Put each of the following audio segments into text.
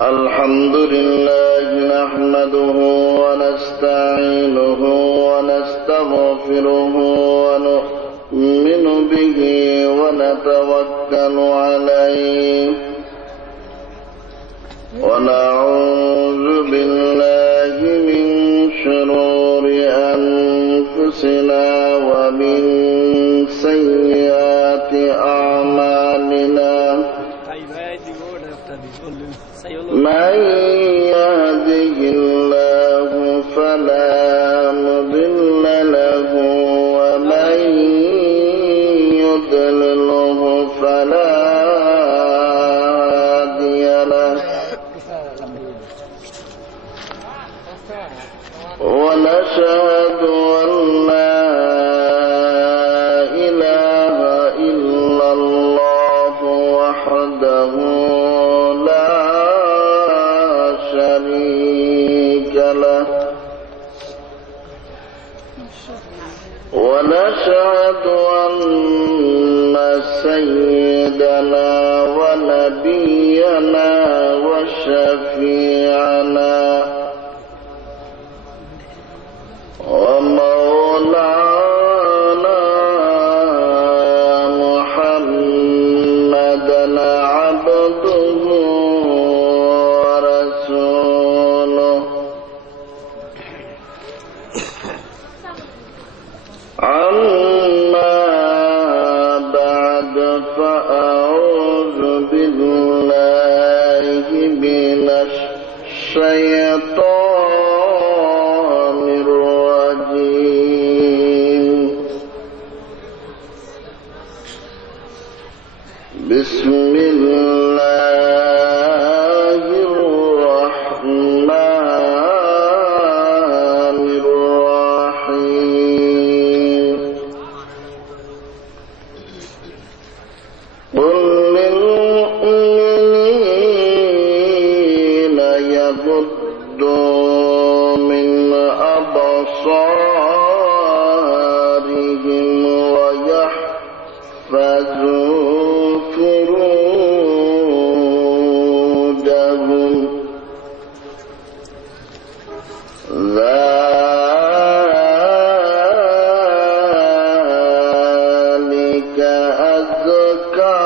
الحمد لله نحمده ونستعينه ونستغفره ونؤمن به ونتوكل عليه ونعوذ بالله من شرور أنفسنا ومن سيئات أعمالنا من يهده الله فلا مضل له ومن يضلله فلا هادي له ونشهد أن لا إله إلا الله وحده لا شريك له ونشهد أن سيدنا ونبينا وشفيعنا ومولانا محمدا عبده ورسوله أما بعد فأعوذ بالله من الشيطان الرجيم بسم الله الرحمن الرحيم قل للمؤمنين يغضوا من أبصارهم ويحفظوا فروجهم ذلك أزكى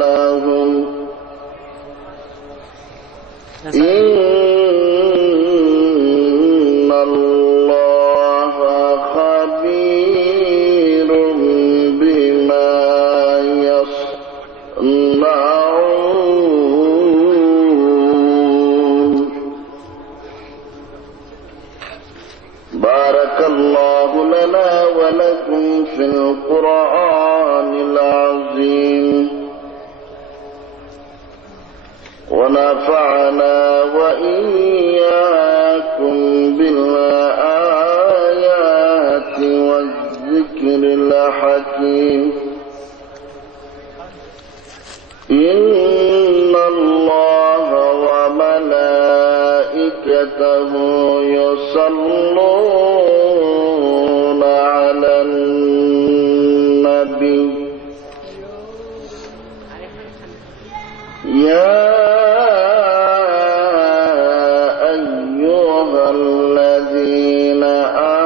لهم إن الله خبير بما يصنعون بارك الله لنا ولكم في القرآن العظيم ونفعنا وإياكم بالآيات والذكر الحكيم إن الله وملائكته يصلون على النبي يا أيها الذين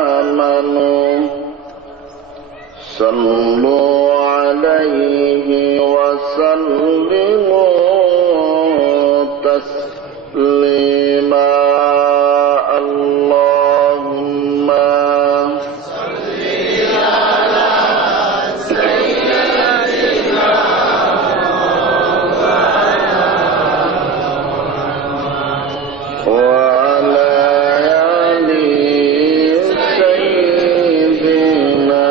آمنوا صلوا عليه وسلموا تسليما اللهم صل على سيدنا وعلى آل سيدنا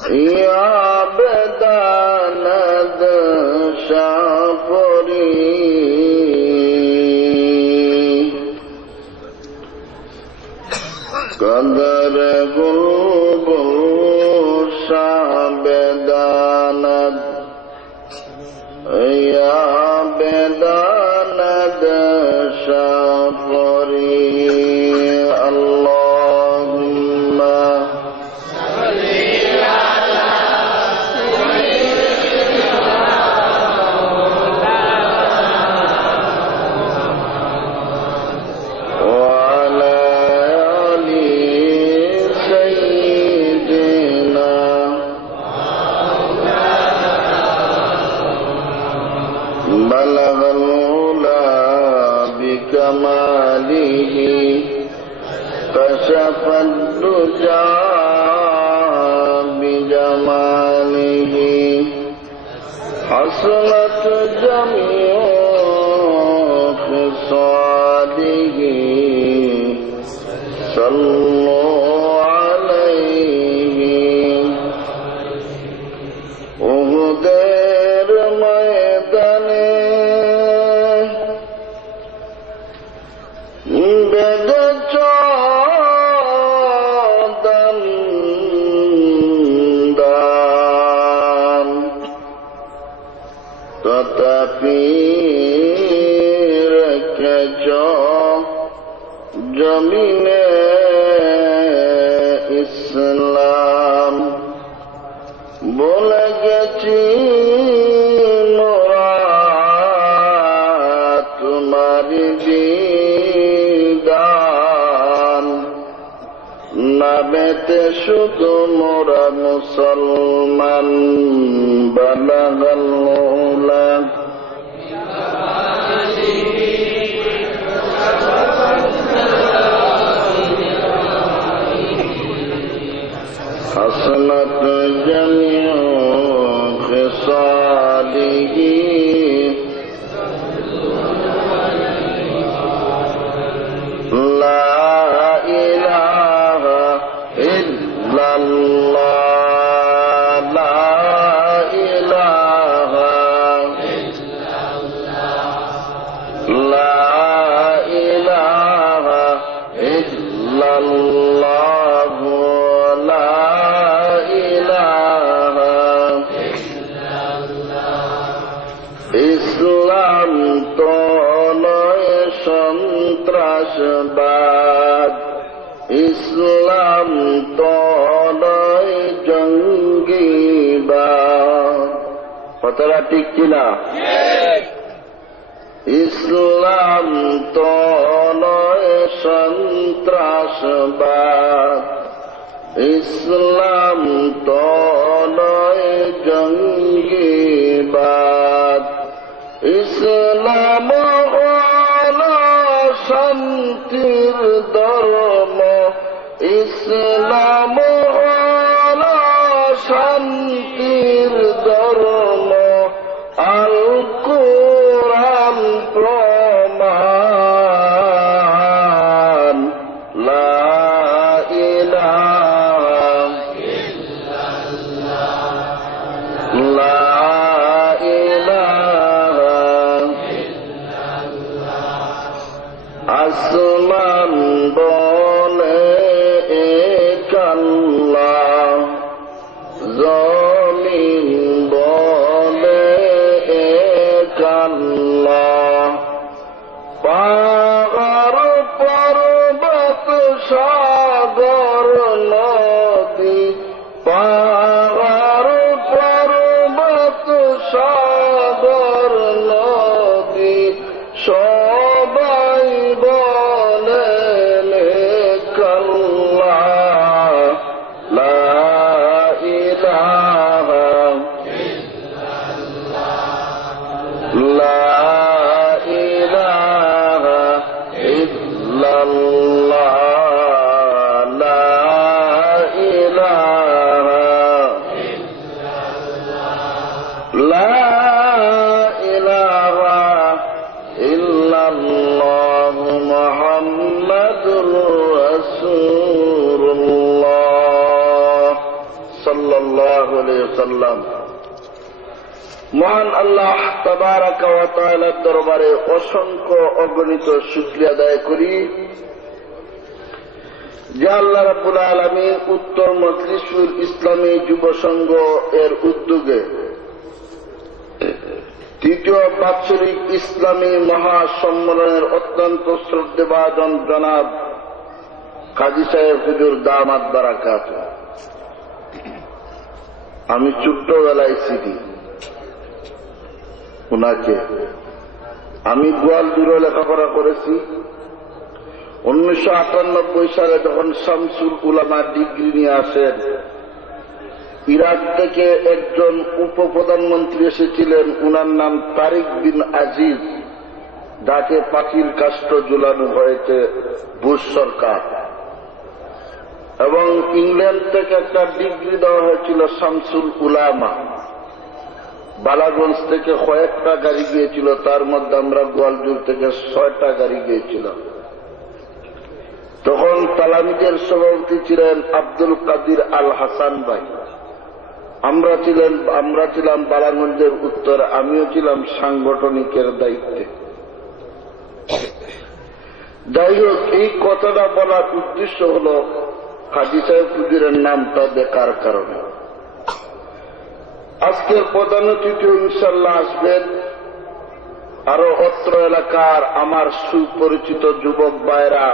ইয়া বেদানাদ শাপরি কদর গুলবুল শাবেদানাদ ইয়া বেদানাদ শাপরি আল্লাহুম্মা كشف الدجى بجماله حسنت جميع خصاله صلوا عليه উহুদের ময়দানে বেদচ তথাপি রেখেছ জমিনে ইসলাম বলে গেছি মোরা তোমারি বিধান নামেতে শুধু মোরা মুসলমান বালাগাল উলা حسنت جميع خصاله لا إله إلا الله لا إله إلا الله لا إله إلا الله لا ইসলাম তো নয় সন্ত্রাসবাদ ইসলাম তো নয় জঙ্গিবাদ কথাটা ঠিক কিনা ইসলাম তো নয় সন্ত্রাসবাদ ইসলাম তো নয় জঙ্গিবাদ ইসলাম হলো শান্তির ধর্ম ইসলাম হলো শান্তির ধর্ম আল কুরআন প্রমাণ লা ইলাহা ইল্লাল্লাহ লা আসমান বলে এক আল্লাহ জমিন সাল্লাল্লাহু আলাইহি ওয়াসাল্লাম। মহান আল্লাহ তাবারাকা ওয়া তাআলার দরবারে অসংখ্য অগণিত শুকরিয়া আদায় করি যে আল্লাহ রাব্বুল আলামিন উত্তর মজলিসুল ইসলামী যুব সংঘ এর উদ্যোগে তৃতীয় বাৎসরিক ইসলামী মহাসম্মেলনের অত্যন্ত শ্রদ্ধেভাজন জনাব কাজী সাহেব হুজুর দামাত বারাকাত, আমি ছোট্টবেলায় চিনি উনাকে। আমি গোয়ালদুরে লেখাপড়া করেছি। 1998 সালে যখন শামসুল উলামা ডিগ্রি নিয়ে আসেন, ইরাক থেকে একজন উপপ্রধানমন্ত্রী এসেছিলেন, উনার নাম তারিক বিন আজিজ, যাকে পাখির কাষ্ঠ ঝুলানো হয়েছে বুশ সরকার। এবং ইংল্যান্ড থেকে একটা ডিগ্রি দেওয়া হয়েছিল শামসুল উলামা। বালাগঞ্জ থেকে কয়েকটা গাড়ি গিয়েছিল, তার মধ্যে আমরা গোয়ালজুর থেকে 6টা গাড়ি গিয়েছিলাম। তখন তালামিদের সভাপতি ছিলেন আব্দুল কাদির আল হাসান ভাই। আমরা ছিলাম বালাগঞ্জের উত্তর, আমিও ছিলাম সাংগঠনিকের দায়িত্বে। যাই হোক, এই কথাটা বলার উদ্দেশ্য হল কাজী সাহেব হুজুরের নামটা দেখার কারণে। আজকের প্রধান অতিথি ইনশাল্লাহ আসবেন আরো অত্র এলাকার আমার সুপরিচিত যুবক ভাইরা,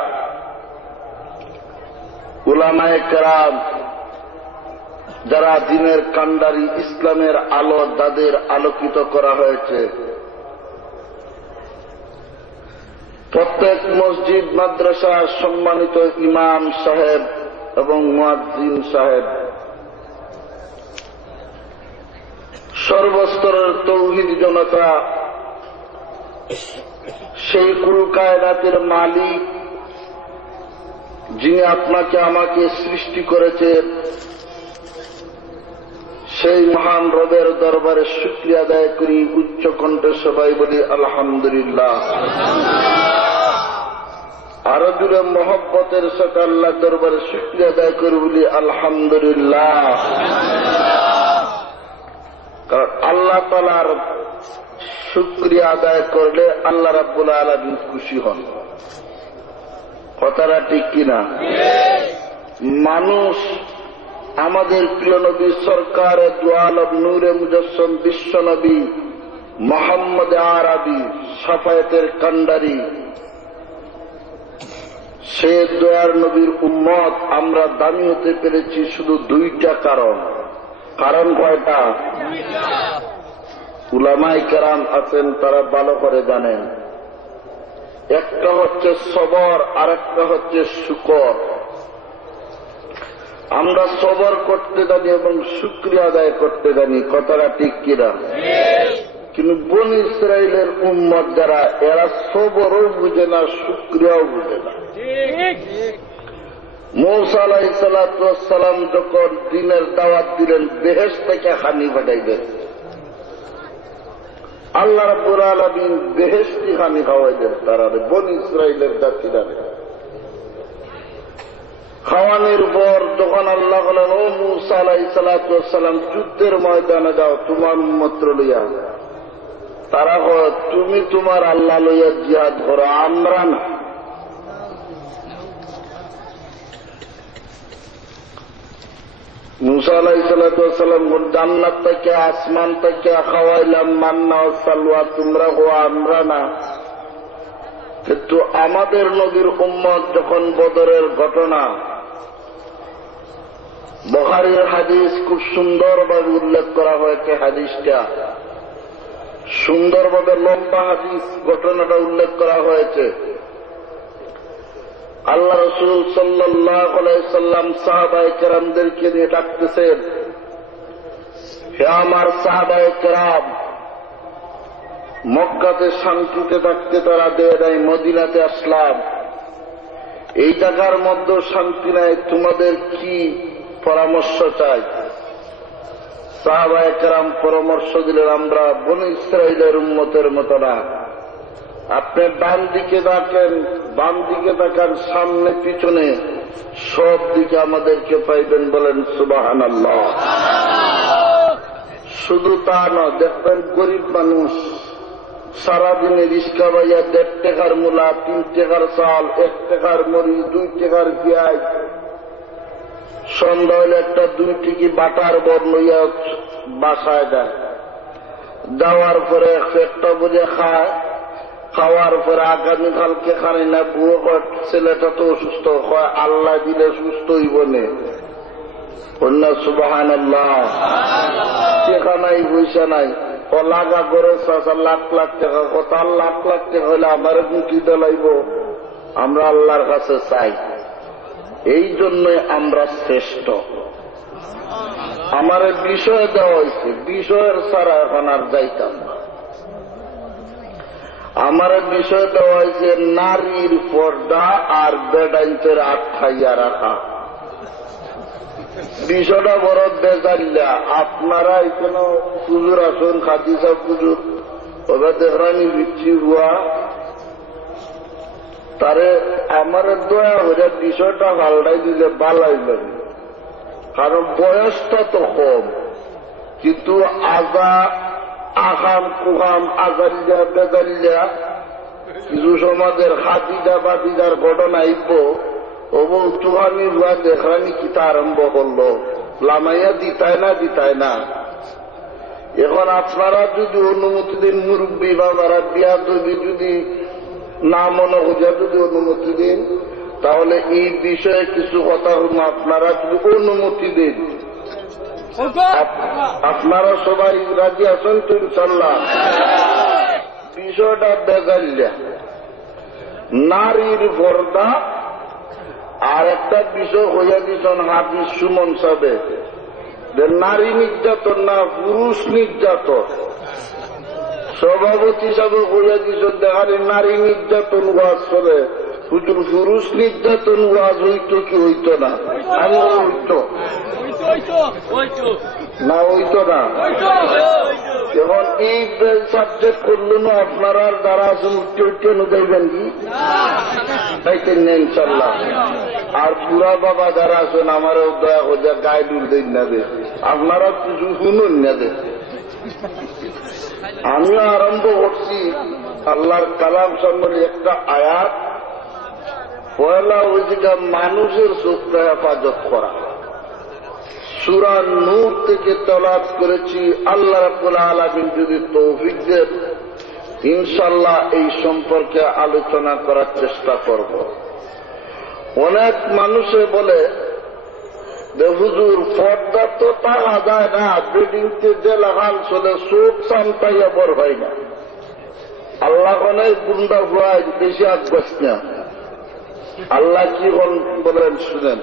উলামায়ে কেরাম, যারা দ্বীনের কান্ডারি, ইসলামের আলো যাদের আলোকিত করা হয়েছে। প্রত্যেক মসজিদ মাদ্রাসার সম্মানিত ইমাম সাহেব এবং মুয়াজ্জিন সাহেব, সর্বস্তরের তৌহিদ জনতা, সেই কুল কায়নাতের মালিক যিনি আপনাকে আমাকে সৃষ্টি করেছেন, সেই মহান রবের দরবারে শুকরিয়া আদায় করি। উচ্চ কণ্ঠে সবাই বলি আলহামদুলিল্লাহ। আরো জুড়ে মহব্বতের সাথে আল্লাহ দরবারে শুকরিয়া আদায় করি বলি আলহামদুলিল্লাহ। কারণ আল্লাহ তাআলার শুকরিয়া আদায় করলে আল্লাহ রাব্বুল আলামিন খুশি হন। কথাটা ঠিক কিনা? মানুষ আমাদের প্রিয় নবী সরকার দু আলম নূরে মুজাসসাম বিশ্ব নবী মুহাম্মদ আরবি শাফায়েতের কান্ডারি, সে দয়ার নবীর উম্মত আমরা দামি হতে পেরেছি শুধু 2টা কারণ। কারণ কয়টা? উলামায়ে কেরাম আছেন, তারা ভালো করে জানেন। একটা হচ্ছে সবর, আর একটা হচ্ছে শুকর। আমরা সবর করতে জানি এবং শুকরিয়া আদায় করতে জানি। কথাটা ঠিক কিনা? কিন্তু বনী ইসরাইলের উম্মত যারা, এরা সবরও বুঝে না, শুকরিয়াও বুঝে না। মূসা আলাইহিস সালাতু ওয়াস সালাম যখন দ্বীনের দাওয়াত দিলেন, বেহেশত থেকে হানি পাঠাইলেন। আল্লাহ রাব্বুল আলামিন বেহেশতি হানি খাওয়াইলেন তারা, বনী ইসরাইলের জাতিরা। খাওয়ানোর পর যখন আল্লাহ বলেন, ও মূসা আলাইহিস সালাতু ওয়াস সালাম, যুদ্ধের ময়দানে যাও তোমার উম্মত লইয়া, তারা হয় তুমি তোমার আল্লাহ লইয়া জিহাদ করো, আমরা না। মূসা আলাইহিস সালাতু ওয়াস সালাম জান্নাত থেকে আসমান থেকে খাওয়াইলাম মান্না ও সালওয়া, তোমরা হো আমরা না। কিন্তু আমাদের নবীর উম্মত যখন বদরের ঘটনা, বুখারীর হাদিস খুব সুন্দরভাবে উল্লেখ করা হয়েছে। হাদিসটা সুন্দরভাবে লম্বা হাদিস, ঘটনাটা উল্লেখ করা হয়েছে। আল্লাহ রাসূল সাল্লাল্লাহু আলাইহি সাল্লাম সাহাবায়ে কেরামদেরকে নিয়ে ডাকতেছেন, হে আমার সাহাবায়ে কেরাম, মক্কাতে শান্তিতে থাকতে তারা দেয় নাই, মদিনাতে আসলাম, এই জায়গার মধ্যে শান্তি নাই, তোমাদের কি পরামর্শ চাই? সাহাবায়ে কেরাম পরামর্শ দিলেন, আমরা বনী ইসরাইলের উম্মতের মতো না, আপনি ডান দিকে দেখেন, বাম দিকে তাকান, সামনে পিছনে সব দিকে আমাদেরকে পাইবেন। বলেন সুবহানাল্লাহ। শুধু তা নয়, দেখবেন গরিব মানুষ সারাদিনে রিক্সা বাইয়া 1.5 টাকার মূলা, 3 টাকার চাল, 1 টাকার মরিচ, 2 টাকার পেঁয়াজ, সন্ধ্যা হলে একটা 2 টিকি বাটার বর লইয়া বাসায় দেয়। যাওয়ার পরে একটা বুঝে খায়, খাওয়ার পরে আগামীকালকে খানি না, বুয়ো কয় ছেলেটা তো অসুস্থ, হয় আল্লাহ দিলে সুস্থ হইব নে। কন্যা সুবহানাল্লাহ। টাকা নাই, পয়সা নাই, ও লাগা করে লাখ লাখ টাকা, তার লাখ লাখ টাকা হইলে আমার কি দেলাইব। আমরা আল্লাহর কাছে চাই, এই জন্যই আমরা শ্রেষ্ঠ। আমার বিষয় দেওয়া হয়েছে, বিষয়ের ছাড়া এখন আর যাইতাম না। আমার বিষয় দেওয়া হয়েছে নারীর পর্দা আর বেডাইতের আটকাইয়া রাখা। বিষয়টা বড় বেজাল্লা। আপনারা এখানে পুজোর আসুন, খাদিজা পুজোর ওরা দেখরানি বিচ্ছি হুয়া তারে আমার দয়া হয়ে বিষয়টা পাল্টাই দিলে ভালাই লাগে। কারণ বয়সটা তো কম, কিন্তু আকাম কুকাম আজাল্লা বেজাল্লা কিছু সমাজের খাদিজা বাদিজার ঘটনা আইব, ওবো চুহানি হুয়া দেখরানি কিতা আরম্ভ করলো, লামাইয়া দিতায় না। এখন আপনারা যদি অনুমতি দিন, মুরব্বী বাবারা বিয়া যদি না মনে হইয়া যদি অনুমতি দিন, তাহলে এই বিষয়ে কিছু কথা আপনারা যদি অনুমতি দিন। আপনারা সবাই রাজি আছেন তো ইনশাল্লাহ? বিষয়টা বেজাল্লা, নারীর পর্দা। আর একটা বিষয় হইয়া দিচ্ছেন হাফিজ সুমন সাহেবে, নারী নির্যাতন না পুরুষ নির্যাতন। সভাপতি হিসাবে হইয়া দিচ্ছেন দেখালি নারী নির্যাতন ওয়াজ করে, পুরুষ নির্যাতন ওয়াজ হইত কি হইত না? আমি হইত না, হইত না। এখন এই সাবজেক্ট করলেন আপনারা যারা আছেন উঠতে দেবেন কি তাইতেন না ইনশাল্লাহ। আর পুরা বাবা যারা আছেন আমারও দয়া করে গায়ে দূর দেন না দে, আপনারা কিছু শুনুন না দে। আমিও আরম্ভ করছি আল্লাহর কালাম সম্বন্ধে একটা আয়াত। পয়লা হয়েছে মানুষের চোখটা হেফাজত করা। সূরা নূর থেকে তেলাওয়াত করেছি। আল্লাহ রাব্বুল আলামিন যদি তৌফিক দেন, ইনশাআল্লাহ এই সম্পর্কে আলোচনা করার চেষ্টা করব। অনেক মানুষে বলে যে হুজুর পর্দা তো টাকা যায় না, বেডিংতে যে লাগাল চলে চোখ চামটাইয়া বর হয় না। আল্লাহ অনেক গুন্ডা হুয়ায় বেশি আগ্রস না। আল্লাহ কি বলেন শুনেন।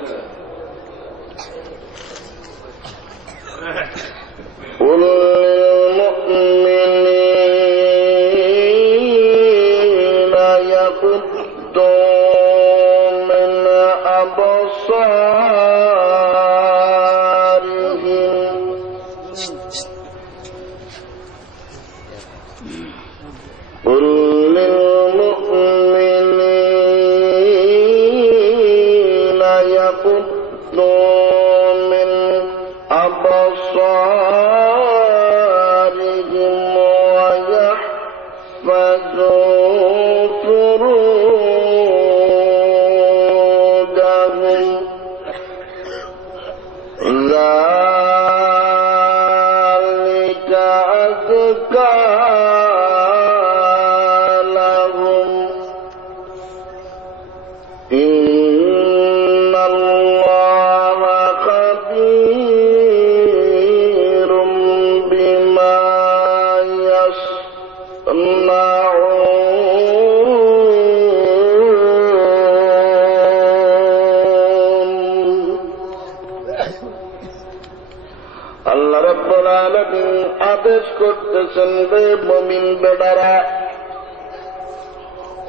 আল্লাহ রাব্বুল আলামিন আদেশ করতেছেন, রে মুমিন বেটারা,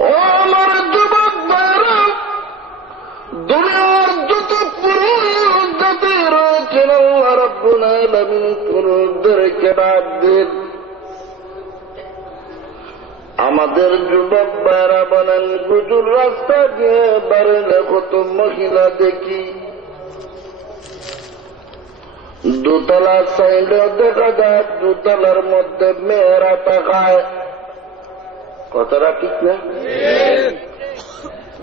ও আমার যুবক ভাইরা, দুনিয়ার যত পুরুষ জাতি রয়েছেন আল্লাহ রাব্বুল আলামিন পুরুষদেরকে ডাক দেন। আমাদের যুবক ভাইরা বলেন, হুজুর রাস্তা দিয়ে বাড়িলে কত মহিলা দেখি, দোতলা সাইডে দেখা যায় দোতলার মধ্যে মেয়েরা তাকায়। কথাটা ঠিক না?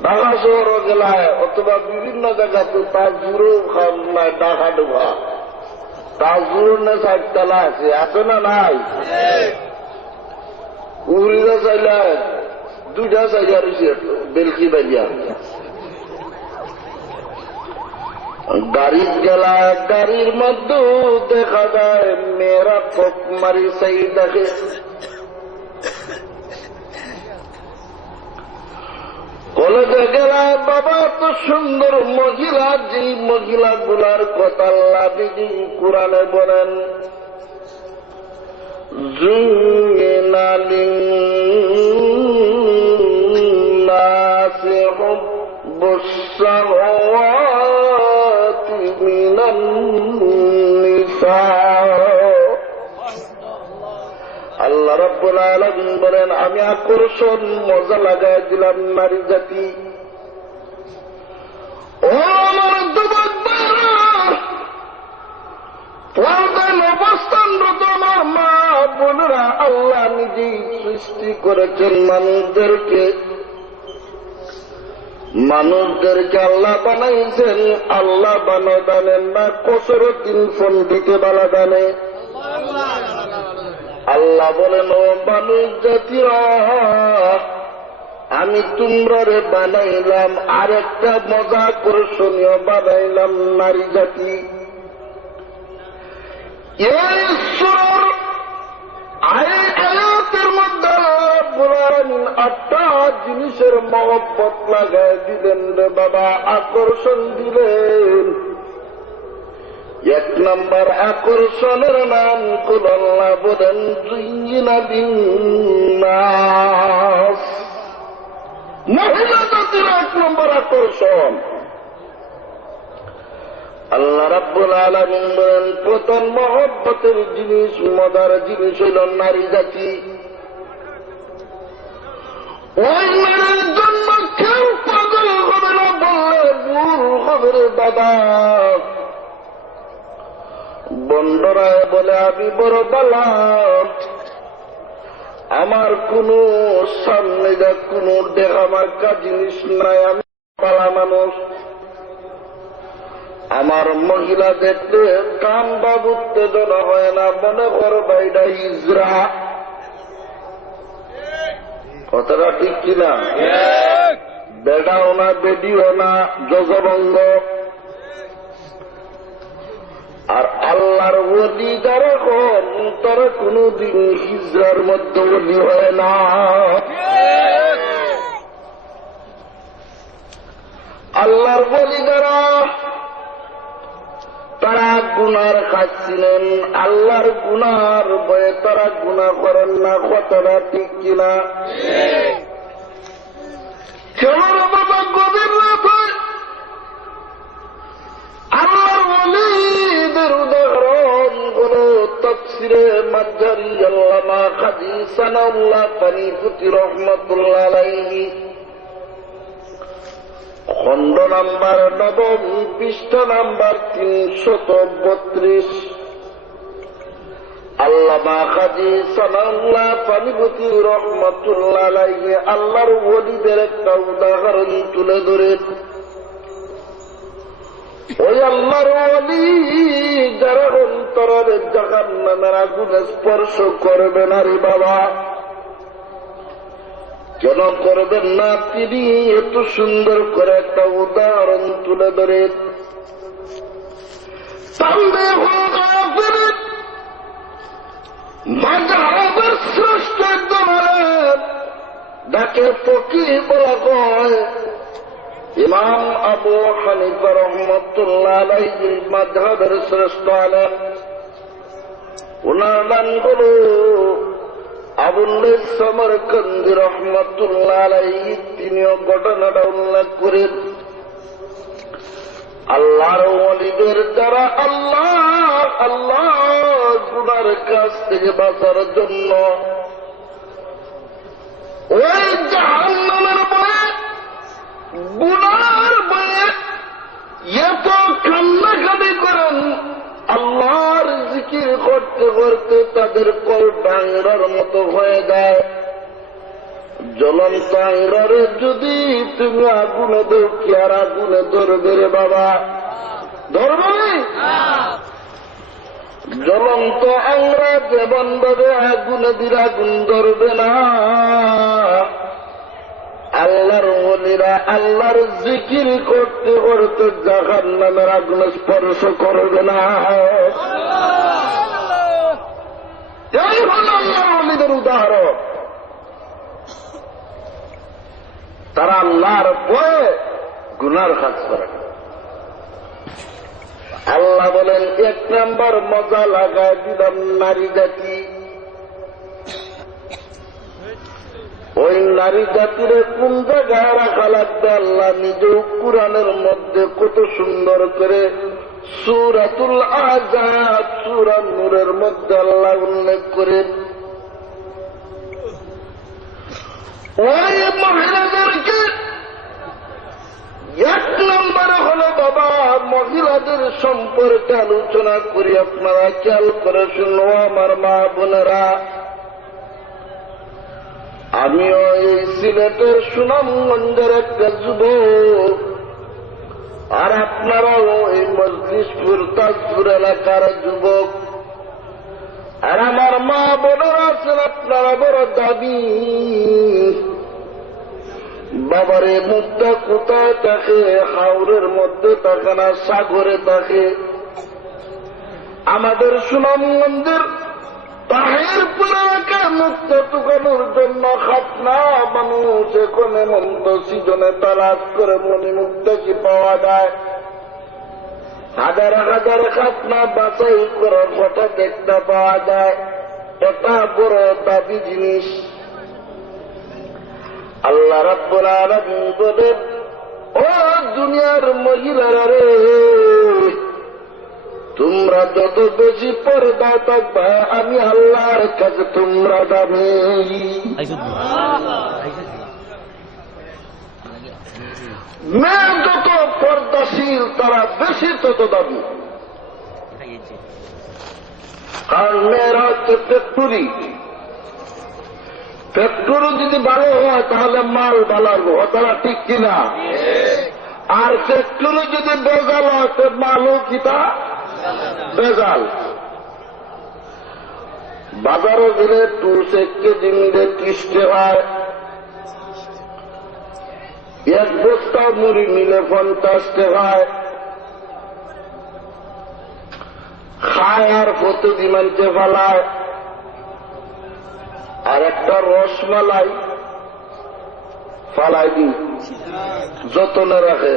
ঢাকা শহর গেলায় অথবা বিভিন্ন জায়গাতে তাজুরও খান নাই, ঢাকা ডুবা তাজুর না চারতলা আছে, আছে না নাই? উড়িরা চাইলে দুইটা চাইলে রয়েছে বেলকি বাজিয়া। গাড়ির গেলায় গাড়ির মধ্যে দেখা যায় মেয়েরা পক মারি চাই দেখে। কলেজে গেলায় বাবা তো সুন্দর মহিলা, যে মহিলা গুলার কথা আল্লাহ বিধি কোরআনে বলেন, যুয়িনা লিন্নাসি হুব্বুস শাহাওয়াতি মিনান নিসা। আল্লাহ রাব্বুল আলামিন বলেন, আমি আকর্ষণ মজা লাগাই দিলাম নারী জাতি। ও আমার যুবক ভাইরা, পর্দায় অবস্থানরত আমার মা বোনেরা, আল্লাহ নিজেই সৃষ্টি করেছেন মানুষদেরকে। মানুষদেরকে আল্লাহ বানাইছেন, আল্লাহ বানায় জানেন না কসরতিন পণ্ডিতে বালা জানে। আল্লাহ বলেন, ও মানুষ জাতিরা, আমি তোমরা বানাইলাম আরেকটা মজা আকর্ষণীয় বানাইলাম নারী জাতি। এই সূরার আয়াতের মধ্যে আটটা জিনিসের মহব্বত লাগাই দিলেন রে বাবা, আকর্ষণ দিলেন। এক নম্বর আকর্ষণের নাম কোন আল্লাহ বলেন, যুয়িনা লিন্নাস, মহিলা জাতির এক নম্বর আকর্ষণ। আল্লাহ রাব্বুল আলামিন বলেন, প্রথম মহব্বতের জিনিস, মজার জিনিস হইল নারী জাতি। ওই নারীর জন্য কেউ পাগল হবে না বললে ভুল হবে রে দাদা। বন্ধরায় বলে, আমি বড় বালা, আমার কোনো সামনে যা কোনো দেখামার্কা জিনিস নাই, আমি বালা মানুষ। আমার মহিলা দেখলে কাম বা উত্তেজনা হয় না, মনে কর বাইডা হিজরা। কথাটা ঠিক কিনা? বেডাও না, বেডিও না, জগবঙ্গ। আর আল্লাহর ওলি যারা হন, তারা কোনদিন হিজরার মধ্যে ওলি হয় না। আল্লাহর ওলি যারা, তারা গুনার খাচ্ছিলেন, আল্লাহর গুনার ভয়ে তারা গুনাহ করেন না। কথাটা ঠিক কিনা? কেমন বাবা গভীর রাত হয়, আল্লাহর ওলিদের উদাহরণ গুলো তাফসিরে মাঝারি আল্লামা কাজী সানাউল্লাহ পানিপতি রহমাতুল্লাহ আলাইহি খণ্ড নাম্বার 9, পৃষ্ঠা নাম্বার 332। আল্লামা কাজী সানাউল্লাহ পানিপতি রহমাতুল্লাহ আলাইহি আল্লাহর ওলিদের একটা উদাহরণ তুলে ধরেন। ওই আল্লাহর ওলি যারা অন্তরের জাহান্নামের আগুন স্পর্শ করবে না রে বাবা। কেন করবেন না? তিনি এত সুন্দর করে একটা উদাহরণ তুলে ধরেন। মাযহাবের শ্রেষ্ঠ একজন আলেম, যাকে ফকিহ বলা হয়, ইমাম আবু হানিফা রহমাতুল্লাহ আলাইহি মাযহাবের শ্রেষ্ঠ আলেম। ওনার নাম হল আবুল সামরকান্দি রহমাতুল্লাহ আলাইহি। তিনিও ঘটনাটা উল্লেখ করেন। আল্লাহর ওলিদের যারা আল্লাহ গুনার কাছ থেকে বাঁচার জন্য ওই জাহান্নামের ভয়ে, গুনার ভয়ে এত কান্নাকাটি করেন, আল্লাহ করতে করতে তাদের কল ডাংরার মতো হয়ে যায়। জ্বলন্ত আংরারে যদি তুমি আগুনে দেও, কি আর আগুনে ধরবে রে বাবা? ধরবে? জ্বলন্ত আংরা যেমন ভাবে আগুনে দিলে আগুন ধরবে না, আল্লাহর ওলিরা আল্লাহর জিকির করতে করতে জাহান্নামের আগুনে স্পর্শ করবে না। এই হলো আল্লাহর ওলিদের উদাহরণ। তারা আল্লাহর ভয়ে গুনার কাজ করে। আল্লাহ বলেন, এক নাম্বার মজা লাগায় দিলাম নারী জাতি। ওই নারী জাতির কোন জায়গায় রাখা লাগবে আল্লাহ নিজেও কুরআনের মধ্যে কত সুন্দর করে সূরাতুল আহজাব সূরা নূরের মধ্যে আল্লাহ উল্লেখ করেন। ওই মহিলাদেরকে এক নম্বরে হলো বাবা, মহিলাদের সম্পর্কে আলোচনা করি। আপনারা খেয়াল করে শুনো আমার মা বোনেরা, আমিও এই সিলেটের সুনামগঞ্জের একটা যুবক, আর আপনারাও এই মজলিশপুর তাজপুর এলাকার যুবক, আর আমার মা বোনেরা আছেন আপনারা বড় দাবি। বাবারে মুখটা কোথায় থাকে? হাওরের মধ্যে থাকে না, সাগরে থাকে। আমাদের সুনামগঞ্জের তাহিরপুর এলাকার মুক্ত টুকানোর জন্য খাতনা মানুষ এখন মন্ত সিজনে তালাশ করে মণিমুক্তা কি পাওয়া যায়। হাজার হাজার খাতনা বাছাই করার ফটো দেখতে পাওয়া যায়। এটা বড় দাবি জিনিস। আল্লাহ রাব্বুল আলামিন বলেন, ও দুনিয়ার মহিলারা রে, তোমরা যত বেশি পর্দা থাকবা আমি আল্লাহর কাছে তোমরা দামি। মেয়ে যত পর্দাশীল তারা বেশি তত দামি। কারণ মেয়েরা হচ্ছে ফ্যাক্টরি। ফ্যাক্টরি যদি ভালো হয় তাহলে মাল ভালো হবে, তারা ঠিক কিনা? আর ফ্যাক্টরি যদি বেজাল হয় তো মালও কিতা বেজাল। বাজারে গেলে টুস 1 কেজি মিলে 30 টাকায়, 1 বস্তা মুড়ি মিলে 50 টাকায়। খায় আর প্রতিদিন মানতে ফেলায়। আর একটা রসমালাই ফালাই দি, যতনে রাখে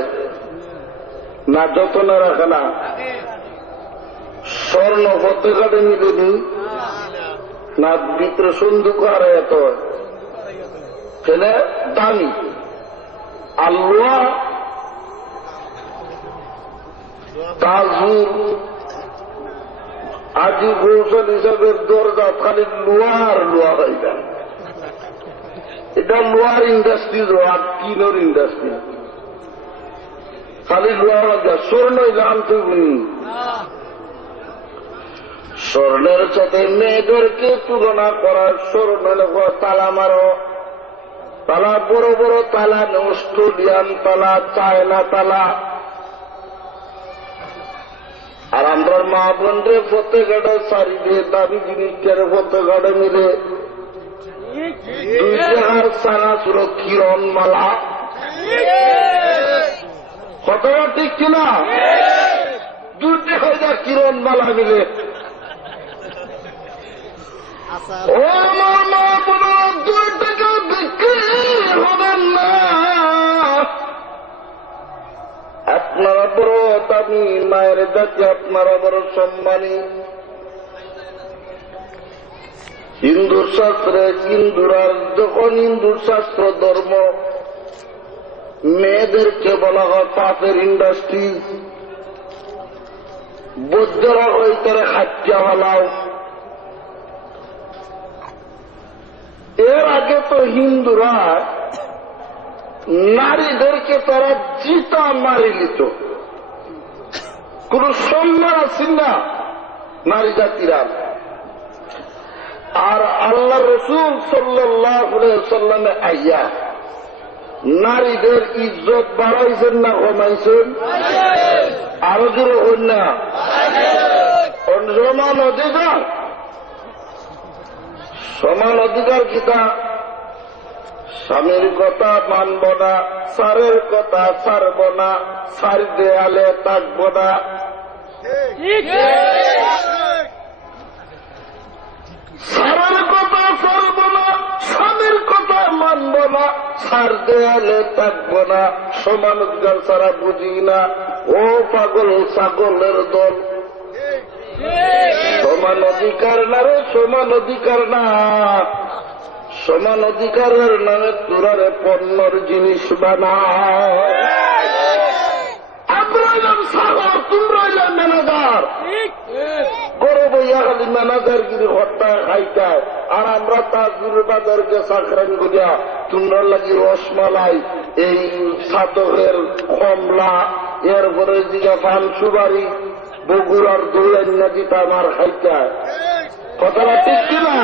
না, যতনে রাখে না। স্বর্ণ হতে কাটে মিলে নি না, ভিতরে সন্দুক আর এত ফেলে দামি। আল্লাহ তাজুর আজি গোসল হিসাবের দরজা খালি লোহার লোহা হয়ে যায়। এটা লোহার ইন্ডাস্ট্রি, আর টিনের ইন্ডাস্ট্রি, খালি লোহা হয়ে যায়। স্বর্ণ আনতে গুনি, স্বর্ণের সাথে মেয়েদেরকে তুলনা করার। স্বর্ণ তালা মারো, তালা বড় বড় তালা, অস্ট্রেলিয়ান তালা, চায়না তালা। আর আমরা মা বোনরে ফতেঘাটে শাড়ি দিয়ে দাবি জিনিসটার ফতেঘাটে মিলে 2 টাকার সারা ছিল কিরণ মালা। কতটা ঠিক কিনা? 2 টাকা কিরণ মালা মিলে। ও আমার মা বোনেরা, 2 টাকা বিক্রি হবেন না। আপনারা বড় দামি মায়ের জাতি, আপনারা বড় সম্মানী। হিন্দুর শাস্ত্রে হিন্দুরা যখন হিন্দুর শাস্ত্র ধর্ম, মেয়েদেরকে বলা হয় পাপের ইন্ডাস্ট্রি। বৌদ্ধরা ওই করে খাচ্চা বানাও। এর আগে তো হিন্দুরা নারীদেরকে তারা চিতা মারি নিত, কোন সম্মান আছে না নারী জাতিরা। আর আল্লাহ রসুল সাল্লাল্লাহু আলাইহি ওয়াসাল্লামে আইয়া নারীদের ইজ্জত বাড়াইছেন না কমাইছেন? আরো জোরে হন না। সমান অধিকার, সমান অধিকার কিতা? স্বামীর কথা মানব না, স্যারের কথা ছাড়ব না, স্যার দেয়ালে থাকব না। স্যারের কথা ছাড়ব না, স্বামীর কথা মানব না, স্যার দেয়ালে থাকব না। সমান অধিকার ছাড়া বুঝি না। ও পাগল ছাগলের দল, সমান অধিকার না রে, সমান অধিকার না। সমান অধিকারের নামে তোরারে পণ্যর জিনিস বানা। আমরা এলাম সাগর, তোমরা এলাম ম্যানেজার। গরু বইয়া খালি ম্যানেজারগিরি হত্যায় খাইতায়, আর আমরা তাজুর বাজারকে চাকরান করিয়া তোমরা লাগি রসমালাই, এই সাতকের কমলা, এরপরে দিকে পান সুবারি, বগুড়ার দৌড়ান্না দিতা আমার খাইতায়। কথাটা ঠিক কিনা?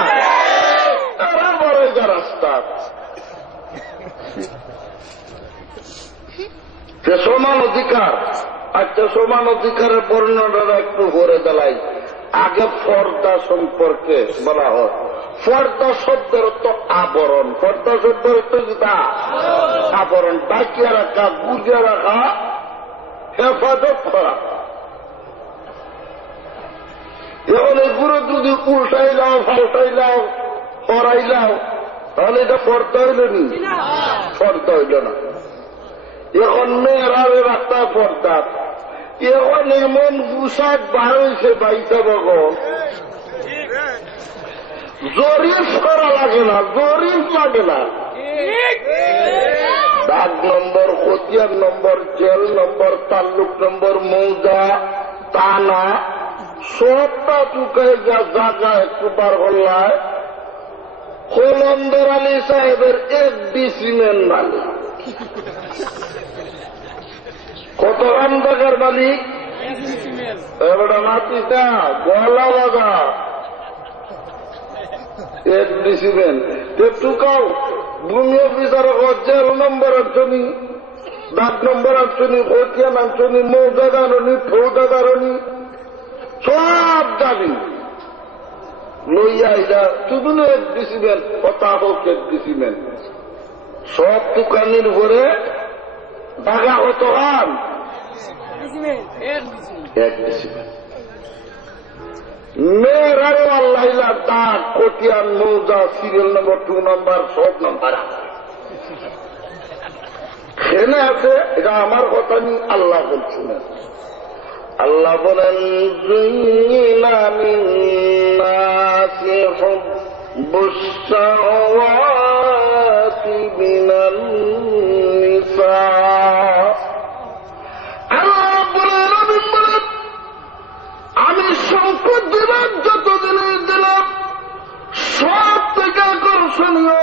রাস্তা সমান অধিকার। আচ্ছা, সমান অধিকারের বর্ণনাটা একটু করে দেলাই। আগে পর্দা সম্পর্কে বলা হয়। পর্দা শব্দের তো আবরণ, পর্দা শব্দের তো যেটা আবরণ, ডাকিয়া রাখা, বুঝিয়া রাখা, হেফাজত করা। এখন এগুলো যদি উল্টাইলাও, ফাল্টাইলাও, পড়াইলাও, তাহলে এটা পড়তে হইল নি? পড়তে হইল না। এখন মেয়েরা রাস্তা পর্দা, এখন এমন পোশাক বার হয়েছে বাইসা বগ, জরিফ করা লাগে না, জরিফ লাগে না। ডাক নম্বর, খতিয়ান নম্বর, জেল নম্বর, তাল্লুক নম্বর, মৌজা, থানা, সবটা চুকাই যা জায়গা একটু পার হল্লায় হলন্দর আলী সাহেবের এক ডিসিমেন্ট মালিক। কত রান টাকার মালিক? এবারে মাতিস না, গলা বাগা এক ডিসিমেন্ট। টুকাও ভূমি অফিসার জেল নম্বর আনছনি, ডাক নম্বর আনছনি, খতিয়ান আনছনি, মৌজা জানি, ফৌজা জানি, সব জানি লইয়া এটা শুধু এক ডিসিমেন্ট, কথা হোক এক ডিসিমেন্ট। সব দোকানের উপরে টাকা কত আন? এক ডিসিমেন্ট। মেয়েরারও আল্লাহ দাগ, খতিয়ান, মৌজা, সিরিয়াল নম্বর, 2 নম্বর, সব নম্বর খেলে আছে। এটা আমার কথা নি, আল্লাহ বলছেন। আল্লাহ বলেন, আমি সম্পদ দিলাম, যত দিনে দিলাম, সব থেকে আকর্ষণীয়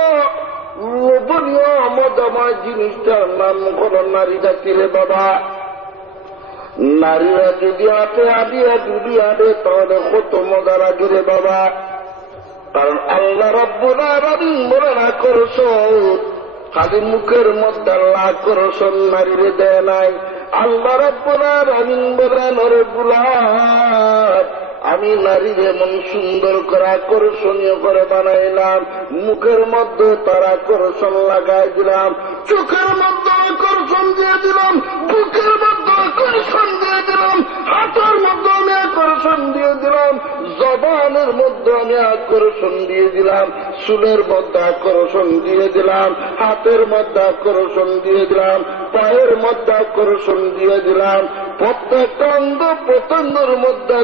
লোভনীয় মজাময় জিনিসটার নাম কোন নারী ডাকিলে বাবা। নারীরা যদি হাতে আদিয়া যদি হাঁটে তাহলে কত মজা লাগে রে বাবা। কারণ আল্লাহ রাব্বুল আলামিন বলেন আকর্ষণ, খালি মুখের মধ্যে আল্লাহ আকর্ষণ নারীরে দেয় নাই। আল্লাহ রাব্বুল আলামিন বলেন, ওরে বুলাদ, আমি নারীর এমন সুন্দর করে আকর্ষণীয় করে বানাইলাম, মুখের মধ্যে তার আকর্ষণ লাগাই দিলাম, চোখের মধ্যে আকর্ষণ দিয়ে দিলাম, বুকের মধ্যে আকর্ষণ দিয়ে দিলাম, হাতের মধ্যে আমি আকর্ষণ দিয়ে দিলাম, জবানের মধ্যে আমি আকর্ষণ দিয়ে দিলাম, চুলের মধ্যে আকর্ষণ দিয়ে দিলাম, হাতের মধ্যে আকর্ষণ দিয়ে দিলাম, পায়ের মধ্যে আকর্ষণ দিয়ে দিলাম, প্রত্যেকটা অঙ্গ প্রত্যঙ্গের মধ্যে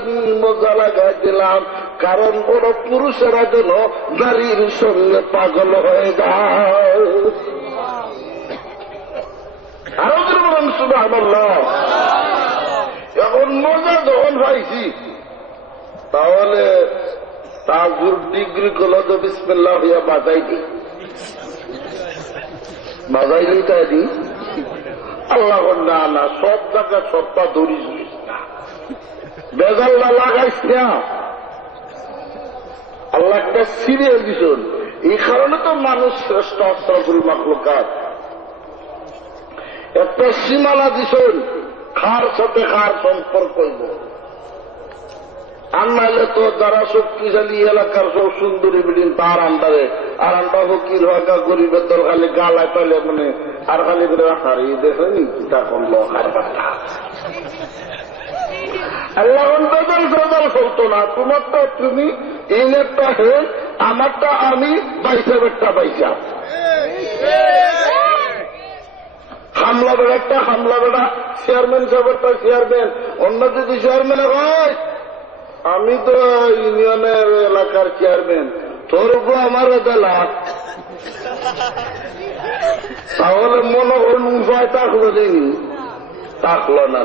মজা লাগাই দিলাম। কারণ কোন পুরুষেরা যেন নারীর সঙ্গে পাগল হয়ে যায়। আরো বলুন সুবহানাল্লাহ। এখন মজা যখন পাইছি তাহলে তাজুর ডিগ্রি কলেজ বিসমিল্লাহ হইয়া বাজাই দি, বাজাইলেই তাই দি। আল্লাহ না না, সব জায়গা সবটা ধরিস না, বেজাল্লা লাগাইস না। আল্লাহ একটা সিরিয়াল দিচ্ছেন। এই কারণে তো মানুষ শ্রেষ্ঠ আশরাফুল মাখলুকাত। একটা সীমানা দিচ্ছেন, খার সাথে খার সম্পর্ক হইব। আর নাইলে তো যারা শক্তিশালী এলাকার সব সুন্দরী বিল্ডিং তার আন্ডারে, আর আমরা ফকির হকা গরিবের দল খালি গালায় পাইলে মানে আর খালি করে হারিয়ে দেখেনি চিন্তা করলো আল্লাহ বেদল বেদল করতো না। তোমারটা তুমি এই নেটটা হেন, আমারটা আমি, বাইসা বেটটা বাইসা, হামলা বেড়াটা হামলা বেড়া, চেয়ারম্যান সাহেবটা চেয়ারম্যান, অন্য যদি চেয়ারম্যান হয় আমি তো ইউনিয়নের এলাকার চেয়ারম্যান, তোর উপর আমার দেলা, তাহলে মনে করুন উপায় থাকলো দেয়নি, থাকলো না।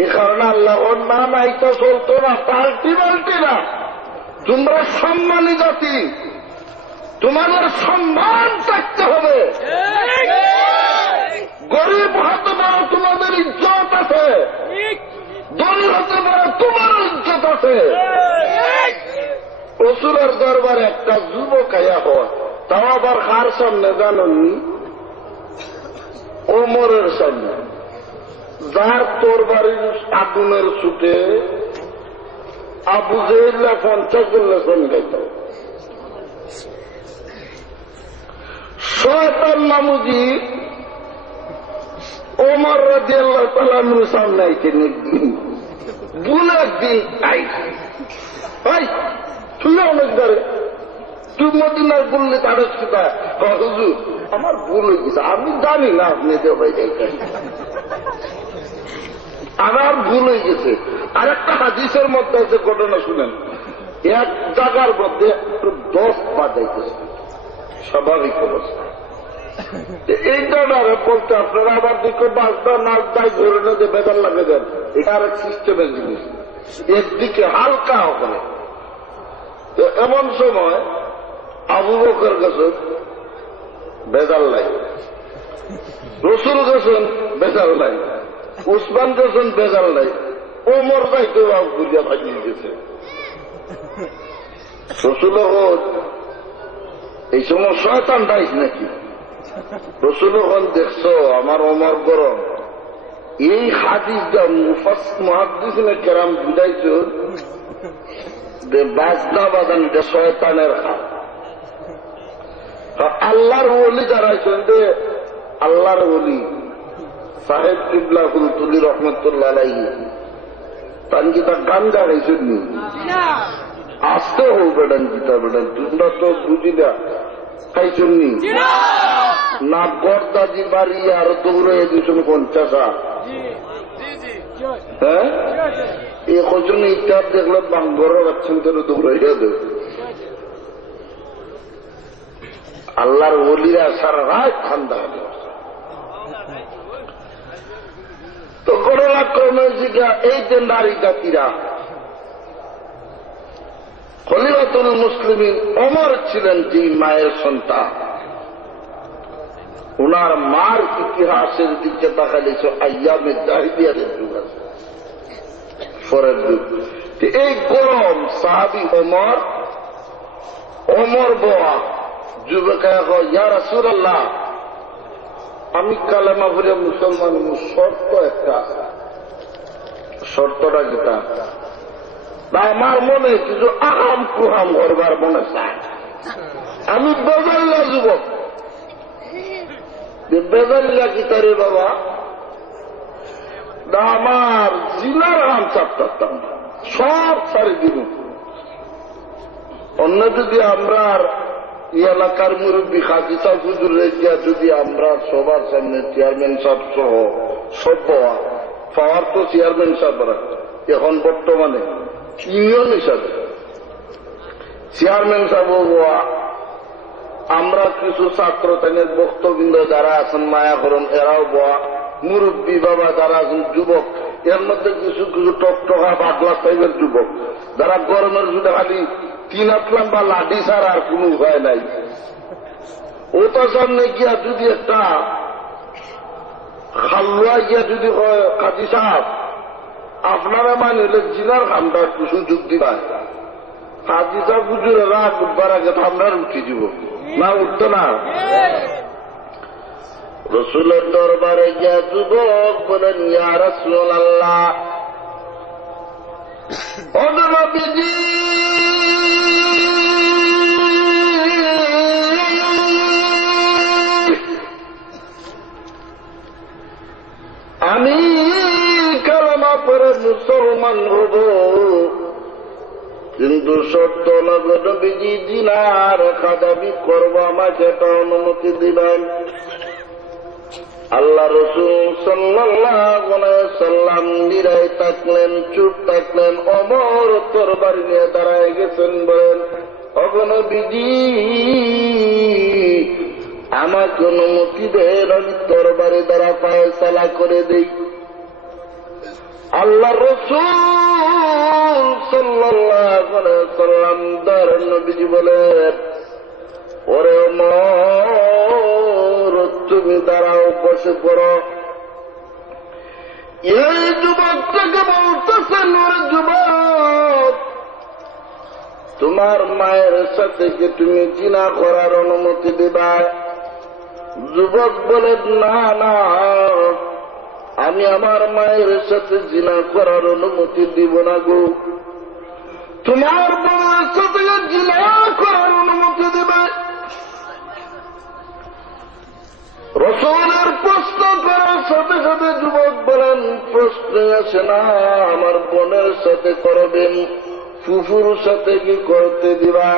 এই কারণে আল্লাহ ওর না নাই তো চলতো না, পাল্টি পাল্টি না। তোমরা সম্মানী জাতি, তোমাদের সম্মান থাকতে হবে। গরিব হতে পারো, তোমাদের ইজ্জত আছে। ধনী হতে পারে, তোমার ইজ্জত আছে। রসুলের দরবারে একটা যুবক আয়া হয়, তাও আবার কার সামনে জানেননি? ওমরের সামনে, যার তোর বাড়ির আগুনের ছুটে আবু জেহেল্লা 50 লেসন গাইত। শয়তান মামুজি ওমর রাদিয়াল্লাহু তাআলা আনহুর সামনে আইছেন একদিন, ভুল একদিন আইছে, ভাই তুই অনেক ধরে তুই মদিনার বললে তার সেটা হুজুর আমার ভুল হয়ে গেছে, আমি জানি না আপনি দেবাই যাইতেন, আমার ভুল হয়ে গেছে। আর একটা হাদিসের মধ্যে আছে, ঘটনা শুনেন, এক জায়গার মধ্যে 10 বাজাইতেছে, স্বাভাবিক অবস্থা। এইটা না বলতে আপনারা আবার দিকে বাসটা নাচ দায় ধরে না যে বেদার লাগে দেন, এটা আর এক সিস্টেমের জিনিস, একদিকে হালকা হবে। তো এমন সময় আবু বকর গেছেন, বেদাল নাই, রসুল গেছেন, বেদাল নাই, উসমান গেছেন, বেদাল নাই, ওমর যাইতে বুঝিয়া ভাগিয়ে গেছে। রসুল এই সময় শয়তান দাইস নাকি? রসুল দেখছো আমার ওমর গরম। এই হাদিসটা মুহাদ্দিসিনে কেরাম বুঝাইছ যে বাজনা বাজান যে শয়তানের হাত। আল্লাহর ওলি যারা আছেন যে আল্লাহর ওলি সাহেব কিবলা হুলতুলি রহমতুল্লাহ আলাইহি, তার কি তার গান গাইছেন নি? আসতে হোক বেড়ান গীতা বেড়ান, তোমরা তো বুঝি না খাইছেন নি না? গড়দাজি বাড়ি আর দৌড়ে দিয়েছেন 50। হ্যাঁ, এই কজন ইটার দেখলে বাঙ্গর যাচ্ছেন কেন দৌড়াইয়া দেব। আল্লাহর ওলিরা সারা রাত ঠান্ডা হয়ে তো করোনা কর্মসূচিকা। এই যে নারী জাতিরা খলিফাতুল মুসলিমিন ওমর ছিলেন যে মায়ের সন্তান, ওনার মার ইতিহাসের দিকে তাকালে আইয়ামে জাহিলিয়াতের যুগ আছে, পরের যুগ। এই গরম সাহাবী ওমর, ওমর বোয়া যুবকায় ইয়া রাসূলুল্লাহ, আমি কালেমা পড়ে মুসলমান, শর্ত একটা। শর্তটা যেটা আমার মনে কিছু আহাম কুহাম করবার মনে চায়। আমি বেজাল্লা যুবক, বেজাল্লা কি তারে বাবা, আমার জিনার হাম চাপতাম সব সারি দিব। অন্য যদি আমরা এলাকার মুরব্বী খাজি সাহেব হুজুর রেজিয়া যদি আমরা সবার সামনে চেয়ারম্যান সাহেব সহ সব পাওয়ার তো চেয়ারম্যান সাহেবরা এখন বর্তমানে ইউনিয়ন হিসাবে চেয়ারম্যান সাহেব, আমরা কিছু ছাত্র তাদের বক্তবৃন্দ যারা আছেন মায়াকরণ এরাও বোয়া, মুরব্বী বাবা যারা আছেন যুবক, এর মধ্যে কিছু কিছু টকটকা পাগলা টাইপের যুবক যারা গরমের শুধু খালি 3 হাত লম্বা লাঠি ছাড়া আর কোন উপায় নাই। ও তো সামনে গিয়া যদি একটা খালুয়া গিয়া যদি হয় কাজী সাহেব আপনারা মানে হলে জিনার খামটা একটু সুযোগ দিবা, হাজিজা হুজুরে রাগ উঠবার আগে ঠান্ডার উঠে দিব না, উঠতো না। রসুলের দরবারে গিয়া যুবক বলেন, ইয়া রাসূলুল্লাহ, ও নবীজি, আমি কালেমা পড়ে মুসলমান হব, কিন্তু সত্য নবীজি জিনার কাদাবি করবো, আমাকে একটা অনুমতি দিবেন। আল্লাহ রাসূল সাল্লাল্লাহু আলাইহি সাল্লাম নিরাই থাকলেন, চুপ থাকলেন। ওমর তরবারি নিয়ে দাঁড়ায় গেছেন, বলেন, ওগো নবীজি, আমাকে অনুমতি দেন, আমি তরবারি দ্বারা ফায়সালা করে দেই। আল্লাহ রাসূল সাল্লাল্লাহু আলাইহি সাল্লাম দাঁড়ান, নবীজি বলেন, ওরে ওমর, তুমি দাঁড়াও, বসে পড়ো। এই যুবকটাকে বলতেছেন, ওরে যুবক, তোমার মায়ের সাথে কি তুমি জিনা করার অনুমতি দিবা? যুবক বলে, না না, আমি আমার মায়ের সাথে জিনা করার অনুমতি দিব না গো। তোমার বউয়ের সাথে জিনা করার অনুমতি দিবে? রাসূলের প্রশ্ন করার সাথে সাথে যুবক বলেন, প্রশ্ন আসে না, আমার বোনের সাথে করবেন, ফুফুর সাথে কি করতে দিবা?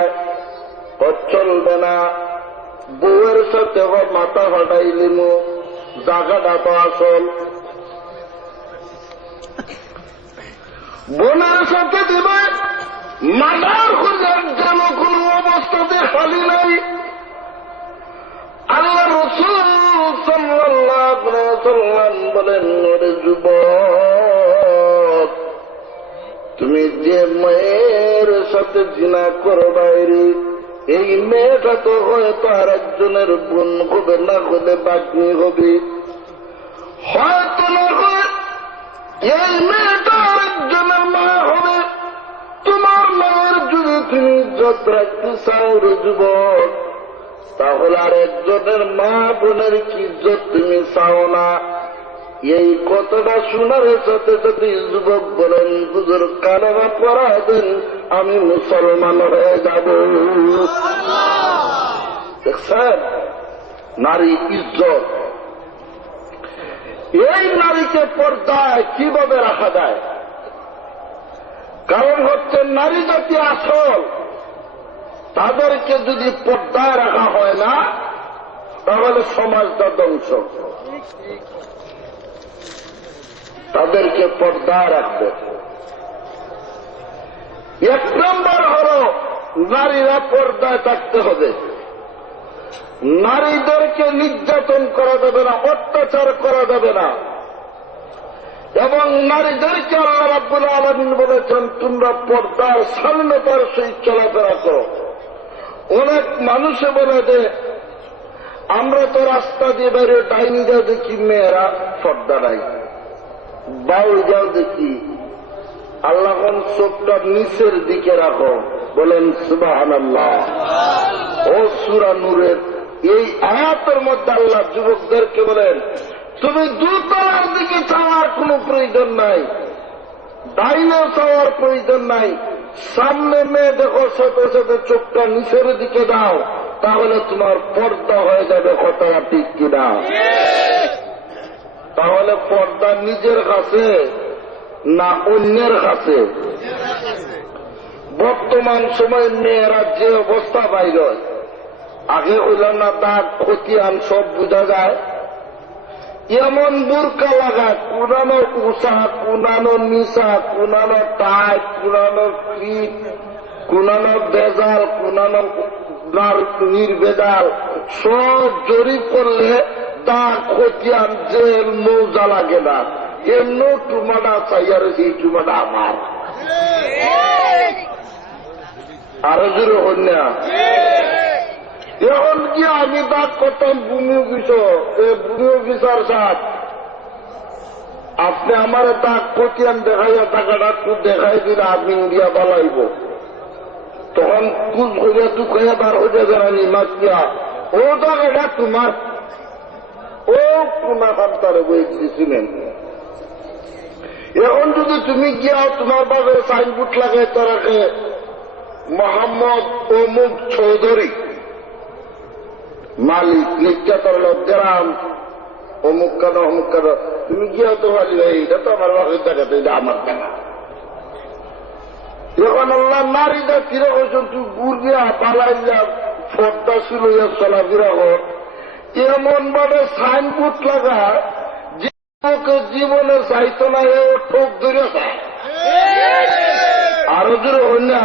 চলবে না। বউয়ের সাথে মাথা ফাটাইলিম, জায়গাটা তো আসল। বোনের সাথে দিবে, মাথার খোঁজার যেন কোন অবস্থাতে খালি নাই। আল্লাহ রাসূল সাল্লাল্লাহু আলাইহি সাল্লাম বলেন, ওরে যুবক, তুমি যে মেয়ের সাথে জিনা করবা, এই মেয়েটা তো হয়তো আর একজনের বোন হবে, না হলে বাগ্নি হবে, হয়তো না হয় এই মেয়েটা আরেকজনের মা হবে। তোমার মায়ের যদি তুমি ইজ্জত রাখতে চাও রে যুবক, তাহলে আর একজনের মা বোনের কি ইজ্জত তুমি চাও না? এই কথাটা শোনার সাথে সাথে যুবক বলেন, হুজুর কালেমা পড়া দেন, আমি মুসলমান হয়ে যাব। দেখছেন নারী ইজ্জত। এই নারীকে পর্দায় কিভাবে রাখা যায়? কারণ হচ্ছে নারী জাতি আসল, তাদেরকে যদি পর্দায় রাখা হয় না, তাহলে সমাজটা ধ্বংস। তাদেরকে পর্দায় রাখবে। এক নম্বর হল নারীরা পর্দায় থাকতে হবে। নারীদেরকে নির্যাতন করা যাবে না, অত্যাচার করা যাবে না। এবং নারীদেরকে আল্লাহ রাব্বুল আলামিন বলেছেন, তোমরা পর্দার স্বাধীনতার সহিত চলাফেরা করো। অনেক মানুষে বলে যে, আমরা তো রাস্তা দিয়ে বাইরে ডাইনি যাও দেখি মেয়েরা পর্দা নাই, বাউল যাও দেখি। আল্লাহ চোখটা নিচের দিকে রাখো, বলেন সুবহানাল্লাহ। ও সূরা নূরের এই আয়াতের মধ্যে আল্লাহ যুবকদেরকে বলেন, তুমি দুতলার দিকে চাওয়ার কোন প্রয়োজন নাই, ডাইনে চাওয়ার প্রয়োজন নাই। সামনে মেয়ে দেখো, সাথে সাথে চোখটা নিচের দিকে দাও, তাহলে তোমার পর্দা হয়ে যাবে। কথা ঠিক কিনা? তাহলে পর্দা নিজের কাছে না অন্যের কাছে? বর্তমান সময়ে মেয়েরা যে অবস্থা বাইর হয়, আগে হইল না দাগ খতিয়ান সব বোঝা যায়, এমন বোরকা লাগায়, কুনানো উষা, কুনানো মিশা, কুনানো টাইট, কুনানো ক্লিপ, কুনানো বেজাল, কুনানো নির্বেজাল, সব জরিপ করলে দাগ খতিয়ান জেল মৌজা লাগে না। এমন টুমাটা চাইয়ার, সেই টুমাটা আমার। আরো জোরে হন না। এখন কি আমি দাগ করতাম ভূমি অফিসর, ভূমি অফিসার সাহেব, আপনি আমার দাগ খতিয়ান দেখাইয়া টাকাটা একটু দেখাই দিলে আপনি ইন্ডিয়া বালাইব। তখন কুল হইয়া টুকাইয়া বার হইয়া বেড়ানি মাছ দিয়া ও জায়গাটা তোমার ও পুনা খান্তারে বই দিয়েছিলেন। এখন যদি তুমি গিয়া তোমার বাবার সাইনবোর্ড লাগাই তারাকে মোহাম্মদ অমুক চৌধুরী মালিক লিখা তার গ্রাম অমুক কেন অমুক কেন, তুমি গিয়া তো ভালি ভাই এটা তো আমার বাবার জায়গাতে, এটা আমার জায়গা। এখন আল্লাহ নারীরা কিরে হয়েছেন তুই গুড়িয়া পালাইয়া ফর্দা ছিল চলাফেরা কর, এমন ভাবে সাইনবোর্ড লাগা জীবনে চাইতো না, এ ঠোক ধরে যায় আরো দূরে হই না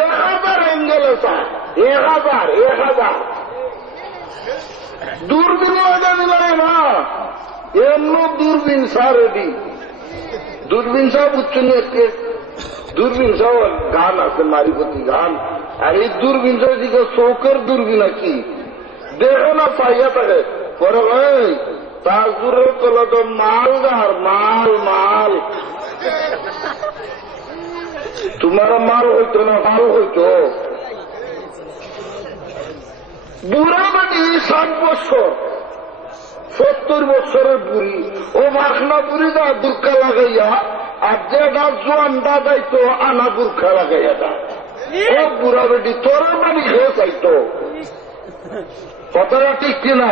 1000 এঙ্গেলে চায় 1000 দূরবীন লাগে না, এমন দূরবীন সার রেডি দূরবীন সাহ বুঝছেন, দূরবীন সাহ গান আছে মারিপতি গান, আর এই দূরবীন সাহ দিকে চৌকের দূরবীন কি দেখে না পাইয়া থাকে পরে ভাই তাজুরের তলে তো মালদার মাল মাল তোমার মাল হইতো না মাল হইতো। বুড়া মানে 60 বছর 70 বছরের বুড়ি, ও মাখনা বুড়ি দা বুরখা লাগাইয়া, আর যেটা জোয়ানটা যাইতো আনা বুরখা লাগাইয়া দা, ও বুড়া বেটি তোর বাড়ি খেয়ে চাইতো। কথাটা ঠিক কিনা?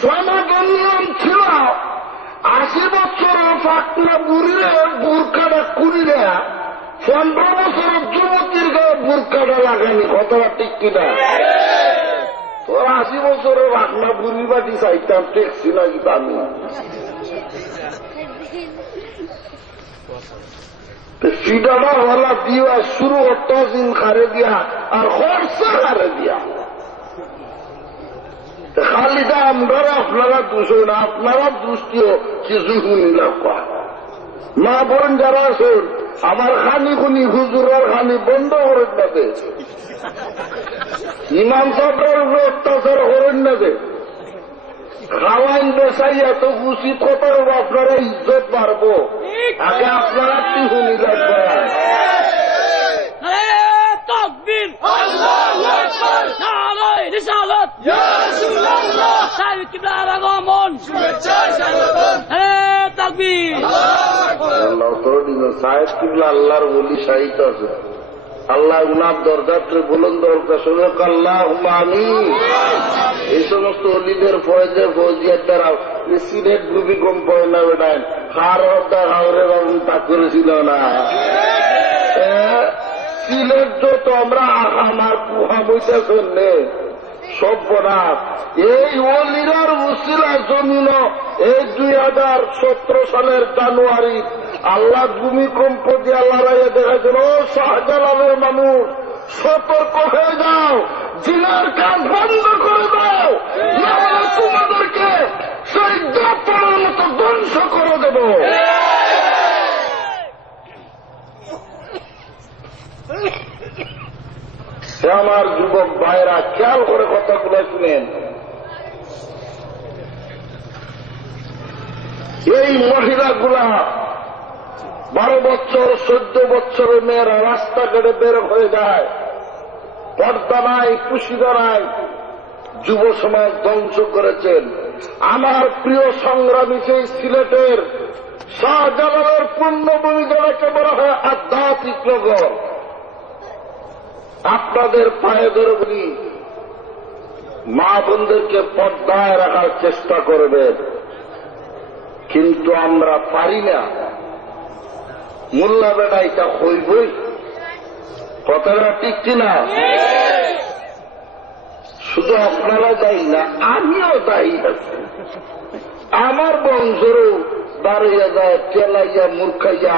সমাগম নিয়ম ছিল 80 বছরের ফাঁকনা বুড়িরে বুরখাটা কুড়িলে 15 বছরের যুবতীর গায়ে বুরখাটা লাগানি। কথাটা ঠিক কিনা? তো 80 বছরের ফাঁকনা বুড়ি বাটি চাইতাম দেখছি না কি আমি সিডাটা হলা দিয়া শুরু হতো দিন খারে দিয়া আর খরচা খারে দিয়া। খালিদা আমরা আপনারা দোষ না, আপনারা দুষ্টিও কিছু শুনিলাম। মা বোন যারা আছেন আমার খানি খুনি হুজুরের খানি বন্ধ করেন না দে, ইমাম সাহেবের উপরে অত্যাচার করেন না দে, খাওয়াইন বেসাইয়া তো উচিত কথা আপনারা ইজ্জত পারবো, আগে আপনারা কি শুনি লাগবে। সাহেব কিবলা আল্লাহর বলি সাহিত্য আছে, আল্লাহ উনার দরজাতে বলুন দরকার শুনে আল্লাহ আমিন। এই সমস্ত অলিদের ফয়েজে ফৌজিয়ার দ্বারা সিলেট গ্রুপি কম পড়ে না বেটায় হার হত্যা হাওরে বাবু তা করেছিল না। সিলেট যত আমরা আমার কুহা বইতে শুনলে সব বনা এই অলিরার উসিলা জমিন এই 2017 সালের জানুয়ারি আল্লাহ ভূমিকম্প দিয়ে আল্লাহ রাইয়া দেখাচ্ছিল, ও শাহজালালের মানুষ সতর্ক হয়ে যাও, জিনার কাজ বন্ধ করে দাও, নাহলে তোমাদেরকে সেই দাপড়ের মতো ধ্বংস করে দেব। আমার যুবক ভাইরা খেয়াল করে কথাগুলো শুনেন। এই মহিলাগুলা 12 বছর 14 বছরের মেয়েরা রাস্তাঘাটে বের হয়ে যায়, পর্দা নাই পুশিদা নাই, যুব সমাজ ধ্বংস করেছেন। আমার প্রিয় সংগ্রামী সেই সিলেটের শাহজালালের পূর্ণভূমি যারাকে বলা হয় আধ্যাত্মিক নগর, আপনাদের পায়ে ধরে বলি মা বোনদেরকে পর্দায় রাখার চেষ্টা করবেন, কিন্তু আমরা পারি না। মোল্লা বেটা এটা হইবই, কথাটা ঠিক কিনা? শুধু আপনারা যাই না, আমিও যাই আছি। আমার বংশেরও দাঁড়িয়ে যায় চেলাইয়া মূর্খাইয়া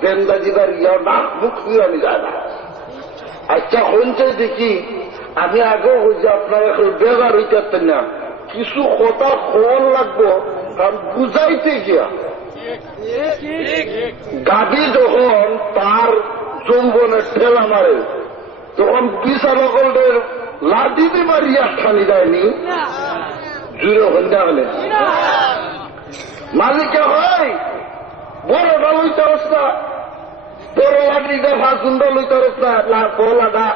বেন্দাজিদার ইয়া নাক মুখ হয়ে আমি যায় না। আচ্ছা হইতে দেখি আমি আগেও হয়েছি, আপনারা বেগার হইতেন না, কিছু কথা খবর লাগবো কারণ বুঝাইতে গিয়া। গাভী যখন তার যৌবনের ঠেলা মারে তখন বিশালকলের লাদিতে মারিয়া খালি যায়নি, জুড়ে হইতে হলে মালিকে হয় বড় ডালইতে অবস্থা বড় লাঠিটা ফাঁসুন্ডা লইতে না পড়লাটা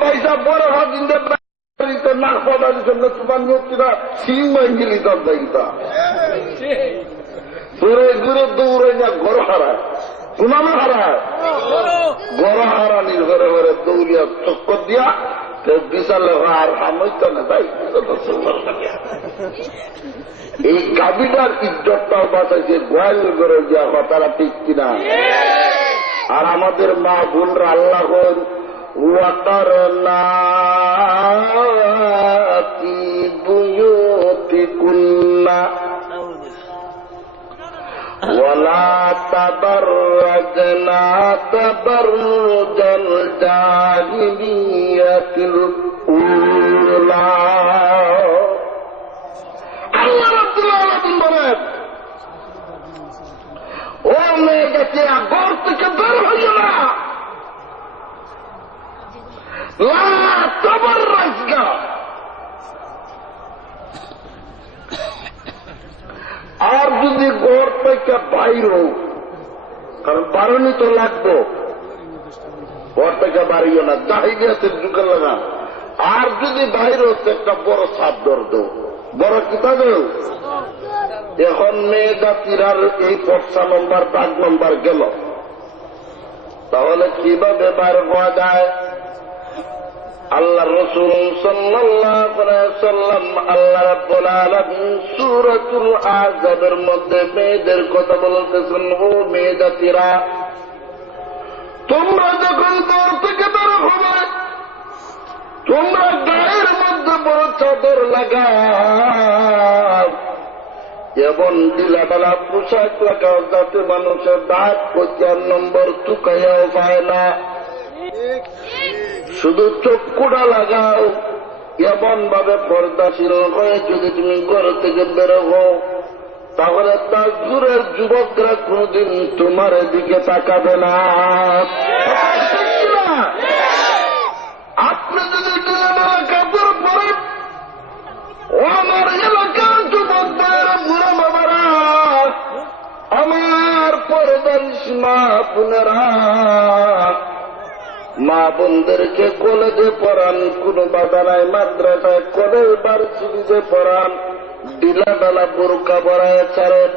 পয়সা বড় ফাঁসুন্ডা না পদার জন্য তোমার নিয়তিরা সিং মাইঙ্গিলি দরদাইতা ঘুরে ঘুরে দৌড়ে না ঘর হারায় গুনামা হারায় গড় হারানির ঘরে ঘরে দৌড়িয়া চক্কর দিয়া বিশালে আর হামইত না তাই এই গাবিটার ইজ্জতটাও বাঁচাইছে গোয়াল করে দেওয়া কথাটা ঠিক কিনা। আর আমাদের মা বোনরা আল্লাহ ওয়াতারনাতি বুয়ুতিকুন্না ওয়ালা তাবাররাজনা তাবাররুজাল জাহিলিয়াতিল উলা। আল্লাহ রাব্বুল আলামিন বলেন, ও মেয়েদেরকে ঘর থেকে বের হইও না, লা তাবাররাজনা, আর যদি ঘর থেকে বাইর হোক, কারণ বারণই তো লাগবো, ঘর থেকে বাড়িও না, জাহিলিয়াতের যুগে লাগা। আর যদি বাইর হচ্ছে একটা বড় চাদর দেও, বড় কিতা দেও। এখন মেয়ে জাতিরার এই ৫ নম্বর দাগ নম্বর গেল, তাহলে কিভাবে বার হওয়া যায়? আল্লাহ রাসূল সাল্লাল্লাহু আলাইহি ওয়াসাল্লাম আল্লাহ রাব্বুল আলামিন সূরাতুল আহজাবের মধ্যে মেয়েদের কথা বলতেছেন, ও মেয়ে জাতিরা, তোমরা যখন ঘর থেকে বের হবে, তোমরা গায়ের মধ্যে বড় চাদর লাগাও এবং ঢিলাঢালা পোশাক লাগাও, যাতে মানুষের দাঁত ৫০ নম্বর চুকাইয়াও পায় না। শুধু চক্ষুটা লাগাও, এমন ভাবে পর্দাশীল হয়ে যদি তুমি ঘর থেকে বের হও, তাহলে তাজপুরের যুবকরা কোনদিন তোমার দিকে তাকাবে না। আপনি যদি ঢিলাঢালা কাপড় পরেন, ও আমার এলাকার যুবক ভাইয়েরা, বুড়া বাবারা, আমার পর্দানিস মা বোনেরা, মা বোনদেরকে কলেজে পড়ান, কোন বাধা নাই, মাদ্রাসায় কলেজ ভার্সিটিতে পড়ান, ঢিলাঢালা বোরকা পরায় ছাড়েন,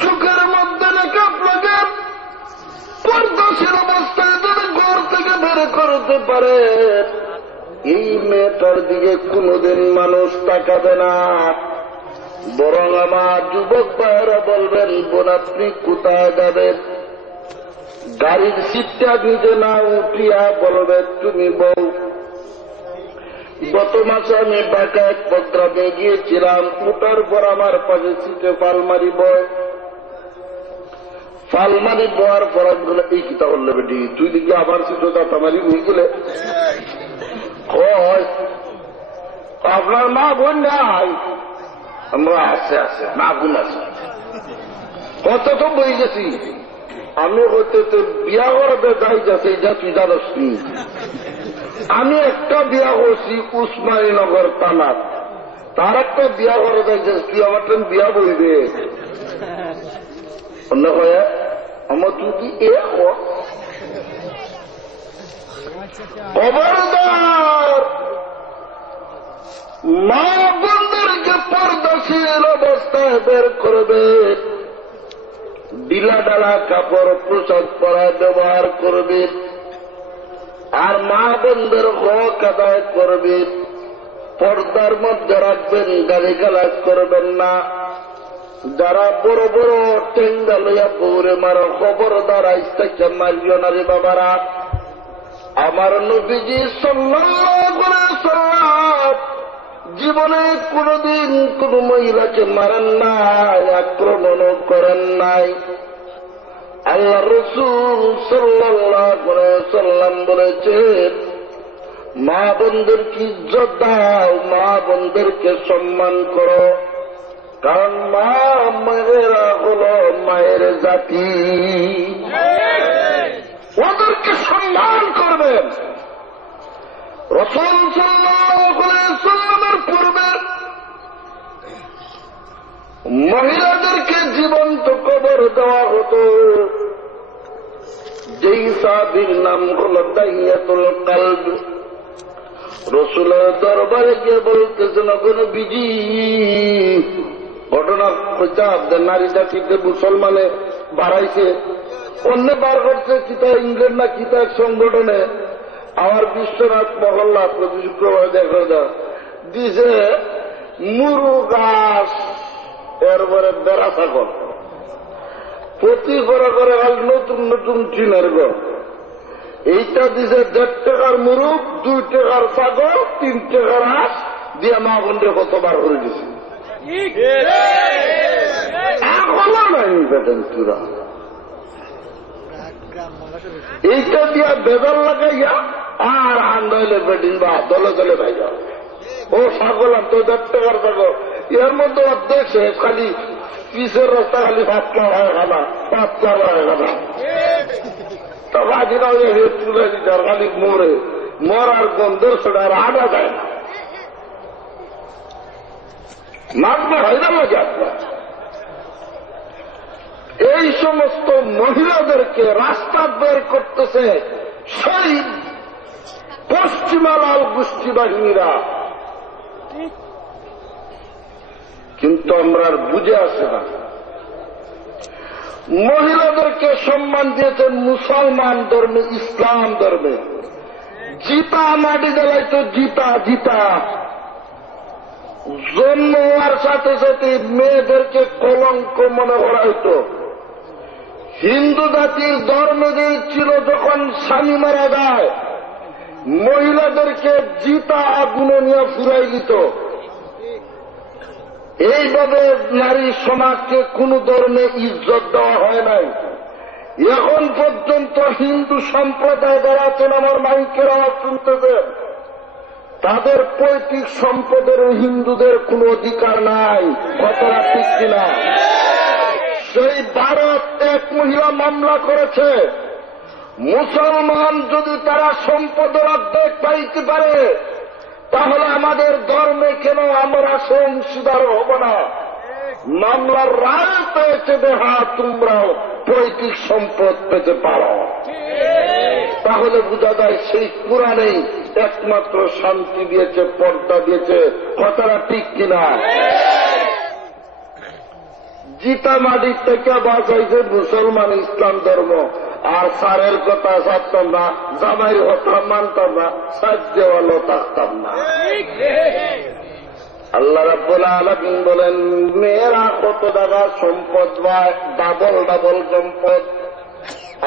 চোখের মধ্যে নেকাব লাগান, পর্দাশীল অবস্থায় যদি ঘর থেকে বের করতে পারে, এই মেয়েটার দিকে কোনদিন মানুষ তাকাবে না। বরং আমার যুবক ভাইয়েরা বলবেন, বোন আপনি কোথায় যাবেন? গাড়ির সিটটা নিজে না উঠিয়া বলবে, তুমি বউ। গত মাসে আমি ঢাকা এক প্রোগ্রামে গিয়েছিলাম, উঠার পর আমার পাশে সিটে ফালমারি বয়, ফালমারি বয়ার পর বলে, এই কিতা বললে বেটি, তুই দিকে আবার সিটে দাতামারি হয়ে গেলে, আপনার মা বোন নাই? আমরা আছে আছে মা বোন আছে, কত তো বই গেছি আমি, হইতে তো বিয়া করতে যাই যাচ্ছে, যা তুই জানাস নি। আমি একটা বিয়া করছি উসমানীনগর থানার, তার একটা বিয়া করে যাইছে, তুই আমার বিয়া বলবে অন্য হয়ে আমার তুই কি খবরদার, মা বোনদেরকে পর্দাশীল অবস্থায় বের করবে, ঢিলাঢালা কাপড় পোশাক পরা ব্যবহার করবে, আর মা বোনদের হক আদায় করবে, পর্দার মধ্যে রাখবেন, গালিগালাজ করবেন না। যারা বড় বড় টেঙ্গা লইয়া বৌরে মারো, খবরদার আইজ থেকে মারিও না রে বাবারা। আমার নবীজি সাল্লাল্লাহু আলাইহি ওয়াসাল্লাম জীবনে কোনদিন কোন মহিলাকে মারেন নাই, আক্রমণও করেন নাই। আল্লাহ রাসূল সাল্লাল্লাহু আলাইহি ওয়াসাল্লাম বলেছেন, মা বোনদেরকে ইজ্জত দাও, মা বোনদেরকে সম্মান করো, কারণ মা মেয়েরা হলো মায়ের জাতি, ওদেরকে সম্মান করবেন। রাসূল সাল্লাল্লাহু আলাইহি ওয়াসাল্লামের পূর্বে মহিলাদেরকে জীবন্ত কবর দেওয়া হতো। যেই সাহাবীর নাম হল দাহিয়াতুল কালব, রাসূলের দরবারে গিয়ে বলতেছেন, নবীজি ঘটনা হচ্ছে নারী জাতিকে মুসলমানে বাড়াইছে, অন্য বার করছে কিতা ইংল্যান্ড না কিতা সংগঠনে। আমার বিশ্বনাথ মহল্লা প্রতি শুক্রবার দেখা যায় দিছে মুরু গাছ, এরপরে বেড়া ছাগল, প্রতি করে করে নতুন নতুন টিনের ঘর। এইটা দিছে 1.5 টাকার মুরুখ, 2 টাকার ছাগল, 3 টাকার হাঁস দিয়ে মা বন্ধে কতবার করে দিছে। এখনো নাই বেতন চূড়া। এইটা দিয়া বেদল লাগাইয়া আর আন্দাইলে বেডিন বা দলে দলে ভাইয়া ও ছাগল আনতো 1.5 টাকার ছাগল, এর মধ্যে অর্ধেক সে খালি পিসের রাস্তা খালি পাতলা হয় খানা, পাতলা হয় খানা। তো বাকিরা তুলে দিতে খালি মরে মরার গন্ধের সেটা আর আনা যায় না। মাগনা হয় না লাগে আপনার। এই সমস্ত মহিলাদেরকে রাস্তা বের করতেছে সেই পশ্চিমালাল গোষ্ঠী বাহিনীরা, কিন্তু আমরা আর বুঝে আসে না। মহিলাদেরকে সম্মান দিয়েছেন মুসলমান ধর্মে, ইসলাম ধর্মে। জিতা মাটি জ্বালাই তো জিতা জিতা জন্ম হওয়ার সাথে সাথে মেয়েদেরকে কলঙ্ক মনে করা হইত। হিন্দু জাতির ধর্মে ছিল যখন স্বামী মারা যায় মহিলাদেরকে জিতা আগুনে নিয়ে ফুরাই দিত। এইভাবে নারী সমাজকে কোন ধরনের ইজ্জত দেওয়া হয় নাই। এখন পর্যন্ত হিন্দু সম্প্রদায় যারা আছেন, আমার মাইকের আওয়াজ শুনতেছেন, তাদের পৈতৃক সম্পদের হিন্দুদের কোন অধিকার নাই। কতটা ঠিক কিনা? সেই ভারত এক মহিলা মামলা করেছে, মুসলমান যদি তারা সম্পদের অর্ধেক পাইতে পারে তাহলে আমাদের ধর্মে কেন আমরা অংশীদার হব না? মামলার রায় পেয়েছে যে হ্যাঁ তোমরাও পৈতৃক সম্পদ পেতে পারো। তাহলে বোঝা যায় সেই কোরআনেই একমাত্র শান্তি দিয়েছে, পর্দা দিয়েছে। কথাটা ঠিক কিনা? জিতা মাটির থেকে বাঁচাইছে মুসলমান ইসলাম ধর্ম। আর সারের কথা ছাড়তাম না, জামাইয়ের কথা মানতাম না, সাহায্য ভালো থাকতাম না। আল্লাহ রাব্বুল আলামিন বলেন, মেয়েরা কত টাকা সম্পদ পায়, ডাবল ডাবল সম্পদ।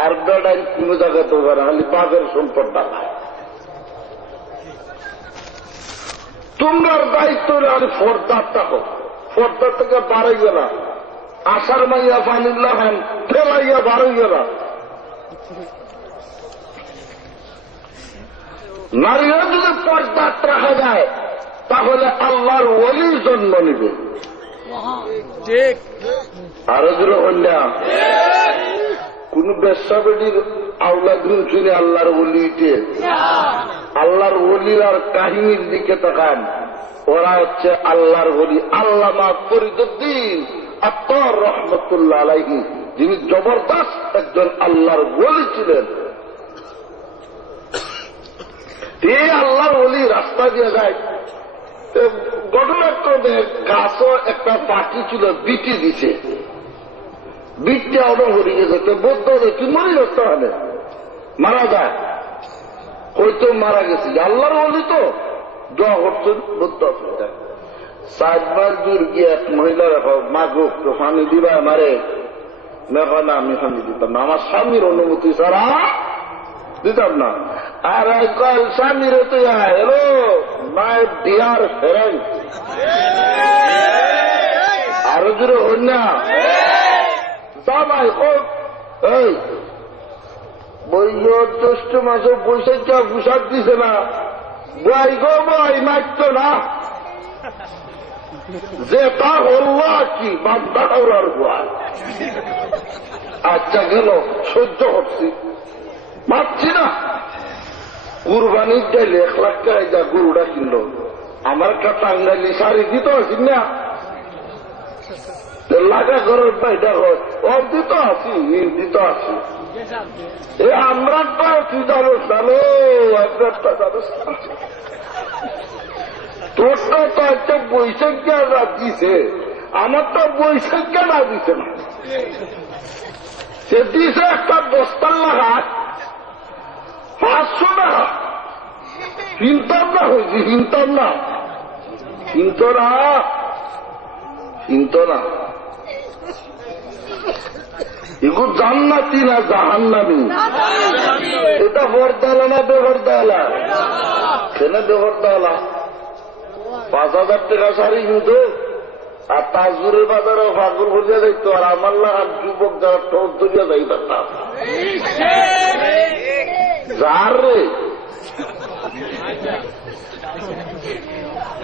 আর বেড়াই কোন জায়গায় তো খালি বাপের সম্পদ পায়। তোমার দায়িত্ব আর ফর্দার থাকো, ফর্দার থেকে বাড়াইবে না। আশার মাইয়া ফানিল্লা খান ফেলাইয়া বাড়াইবে না। নারীরা যদি পর্দার রাখা যায় তাহলে আল্লাহর ওলি জন্ম নিবে। আরো দূরে হইলা কোন বেশ্যাবেটির আওলাদ শুনে আল্লাহর ওলিতে, আল্লাহর ওলির আর কাহিনীর দিকে তাকান। ওরা হচ্ছে আল্লাহর ওলি। আল্লামা ফরিদউদ্দিন আত্মর রহমতুল্লাহ আলাইহি, যিনি জবরদস্ত একজন আল্লাহর ওলি ছিলেন। এই আল্লাহর ওলি রাস্তা দিয়ে যায়, ঘটনাক্রমে গাছও একটা পাখি ছিল, বিটি দিছে। বিটটা ওটা হয়ে গেছে, বৌদ্ধ তুই মরে যাচ্ছে, হলে মারা যায়, হয়তো মারা গেছে। আল্লাহর ওলি তো দোয়া করছেন, বৌদ্ধ 7 মাইল দূর গিয়ে এক মহিলা রাখো, মা গো পানি দিবা মারে। মেঘা না, আমি পানি দিতাম না, আমার স্বামীর অনুমতি ছাড়া দিতাম না। আর কল স্বামীর তো এলো মাই ডিয়ার ফ্রেন্ড, আরো জোরে হন না জামাই ও এই বইয়ের জ্যৈষ্ঠ মাসে বৈশাখা পোশাক দিছে না, বই গো বই মারত না, যে তা হল কি বান্দা ওরার গোয়া। আচ্ছা গেল, সহ্য করছি, মারছি না। কুরবানির চাইলে 1 লাখ টাকায় যা গরুটা কিনলো, আমার একটা টাঙ্গাইলি শাড়ি দিতে পারছি না। লাগা ঘরের বাইটা হয় অবধি তো আছি হিন্দি তো আছি এ আমরা তুই জানোস জানো একটা জানোস তোরটা তো একটা বৈশাখ্য দিছে আমার তো বৈশাখ্য না দিছে না সে দিছে একটা বস্তার লাগা 500 টাকা কিনতাম না হয়েছি কিনতাম না এগুলো জান্নাতি না জাহান্নামী এটা বরদালা না বেহরদালা কেনে বেহরদালা 5,000 টাকা শাড়ি কিন্তু আর তাজুরের বাজারে ফাগুল ভরিয়া যাইত আর আমার লাগার যুবক যারা টোর ধরিয়া যাই পারতাম যার রে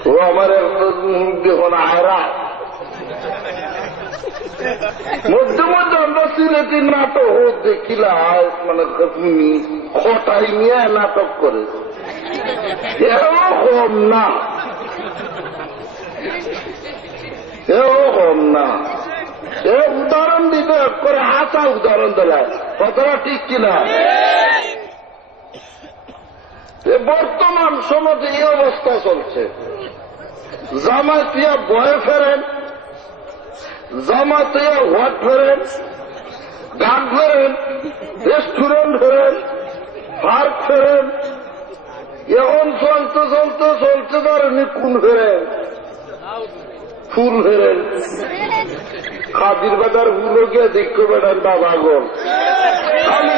ও আমার দেখুন আয়রা মধ্যে মধ্যে আমরা সিলেটির নাটক দেখিলাম মানে খটাই নিয়ে নাটক করে এও কম না এ উদাহরণ দিতে করে হাসা উদাহরণ দিলাম কথাটা ঠিক কিনা বর্তমান সমাজে এই অবস্থা চলছে জামাতিয়া বয়ে ফেরেন জামাতিয়া হোয়াট ফেরেন গান ফেরেন রেস্টুরেন্ট ফেরেন পার্ক ফেরেন এখন চলতে পারেনি কোন ফেরেন ফুল ফেরেন খাদির বাজার ফুল গিয়ে দেখতে বেড়ান বাবা গল খালি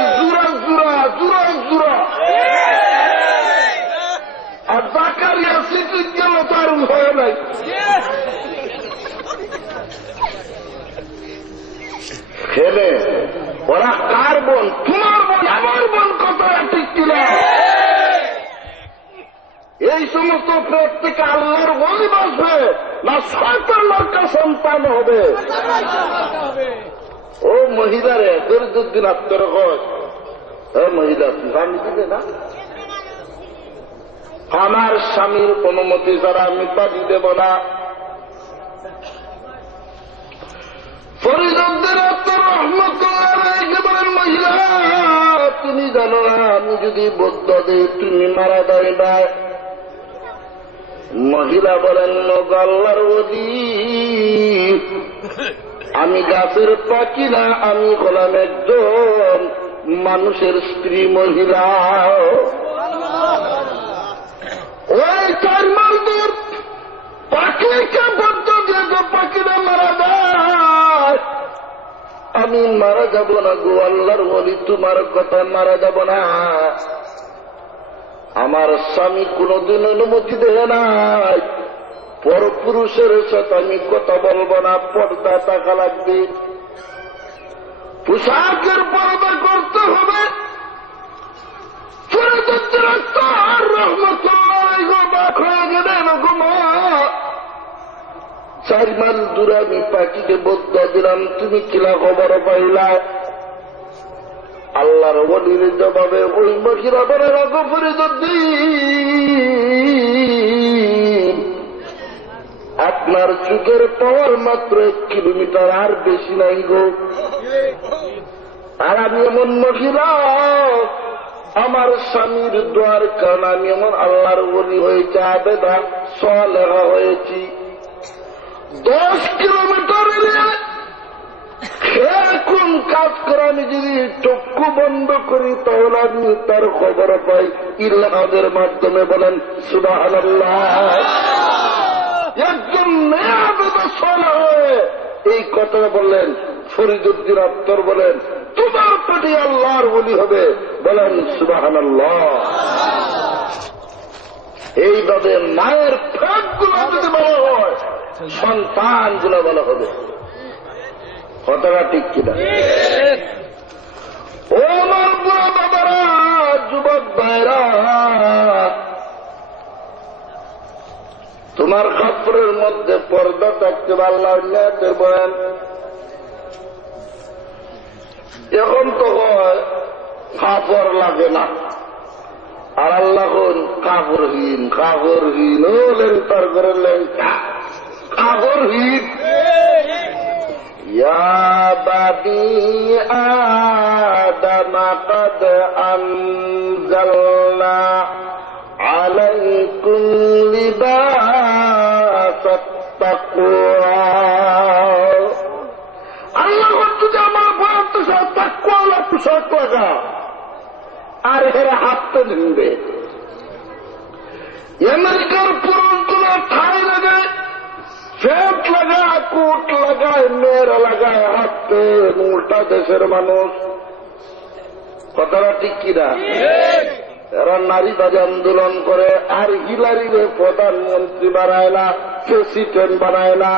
জুরা আর জাকারিয়া সিটি গেল তার ভয় নাই খেলে ওরা কার বোন তোমার বোন আমার বোন কথা ঠিক কিনা এই সমস্ত প্রত্যেকে আল্লাহর ওলি বাসবে না শয়তান মার্কা সন্তান হবে ও মহিলারে দরিদ্রদিন আত্মর হয় মহিলা স্বামী দিবে না আমার স্বামীর অনুমতি ছাড়া আমি পানি দেব না ফরিদুদ্দিন আত্মর রহমতুল্লাহ বলেন মহিলা তুমি জানো না আমি যদি বদ্ধ দিই তুমি মারা দেয় না মহিলা বলেন আল্লাহর ওলি আমি গাছের পাখি না আমি হলাম একজন মানুষের স্ত্রী মহিলা ওই 4 মাস দূর পাখিকে বদ্ধ দিয়ে পাখিরা মারা যায় আমি মারা যাব না গো আল্লাহর ওলি তোমার কথা মারা যাব না আমার স্বামী কোনদিন অনুমতি দেয় নাই পরপুরুষের সাথে আমি কথা বলবো না পর্দা টাকা লাগবে পোশাকের পর্দা করতে হবে চার মাইল দূরে আমি পাখিকে বদ্ধ দিলাম তুমি কিলা খবর পাইলা আল্লাহর ওলির জবাবে ওই মহিলা বলে রাখো ফরিদুদ্দিন আপনার চোখের পাওয়ার মাত্র 1 কিলোমিটার আর বেশি নাই গো আর আমি এমন মহিলা আমার স্বামীর দোয়ার কারণ আমি এমন আল্লাহর ওলি হয়েছে আবেদা সলেহা হয়েছি 10 কিলোমিটার কোন কাজ করে আমি যদি চক্ষু বন্ধ করি তাহলে আমি তার খবর পাই ইলহাদের মাধ্যমে বলেন সুবহানাল্লাহ একজন এই কথাটা বললেন ফরিদুদ্দিন আত্মর বলেন তোমার পেটে আল্লাহর ওলি হবে বলেন সুবহানাল্লাহ এইভাবে মায়ের পেটগুলো যদি বলা হয় সন্তানগুলো বলা হবে কথাটা ঠিক কিনা ও আমার বুড়া বাবারা যুবক ভাইরা তোমার কাপড়ের মধ্যে পর্দা থাকতে আল্লাহ বলেন এখন তো হয় কাপড় লাগে না আর আল্লাহ কাপড়হীন হলেন তার করে লেঙ্কা কাপড়হীন ইয়া বানি আদম কদ আনজালনা আলাইকুম লিবাসাত তাকওয়া। আল্লাহ বলতো যে আমার ভয় তো সব তাকওয়া পোশাক লাগা, আর এরা হাঁটতে নিবে। আমেরিকার পুরোনো ঠাই লাগায়, ফ্যাট লাগায়, কোট লাগায়, মেয়েরা লাগায় হাঁটতে, উল্টা দেশের মানুষ। কথাটা ঠিক কিনা? এরা নারীবাদী আন্দোলন করে, আর হিলারিরে প্রধানমন্ত্রী বানায় না, প্রেসিডেন্ট বানায় না।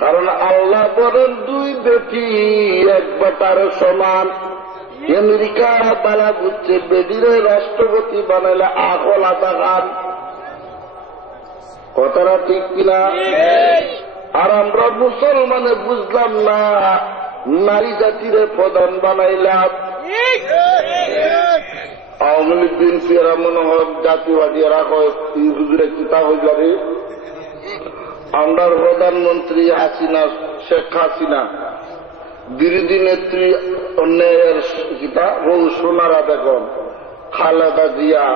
কারণ আল্লাহ বলেন দুই বেটি এক বেটার সমান। আমেরিকা বালা বুঝছে বেডিরে রাষ্ট্রপতি বানাইলে আকল আদা খান। কথাটা ঠিক কিনা? আর আমরা মুসলমানে বুঝলাম না, নারী জাতিরে প্রধান বানাইলাম। আওয়ামী লীগ বিএনপি এরা মনে হয় জাতীয়বাদী, এরা হুজুরে কিতাব হয়ে যাবে। আমরার প্রধানমন্ত্রী হাসিনা, শেখ হাসিনা, বিরোধী নেত্রী অন্যায়ের গীতা বহু সোনারা বেগম, খালেদা জিয়া,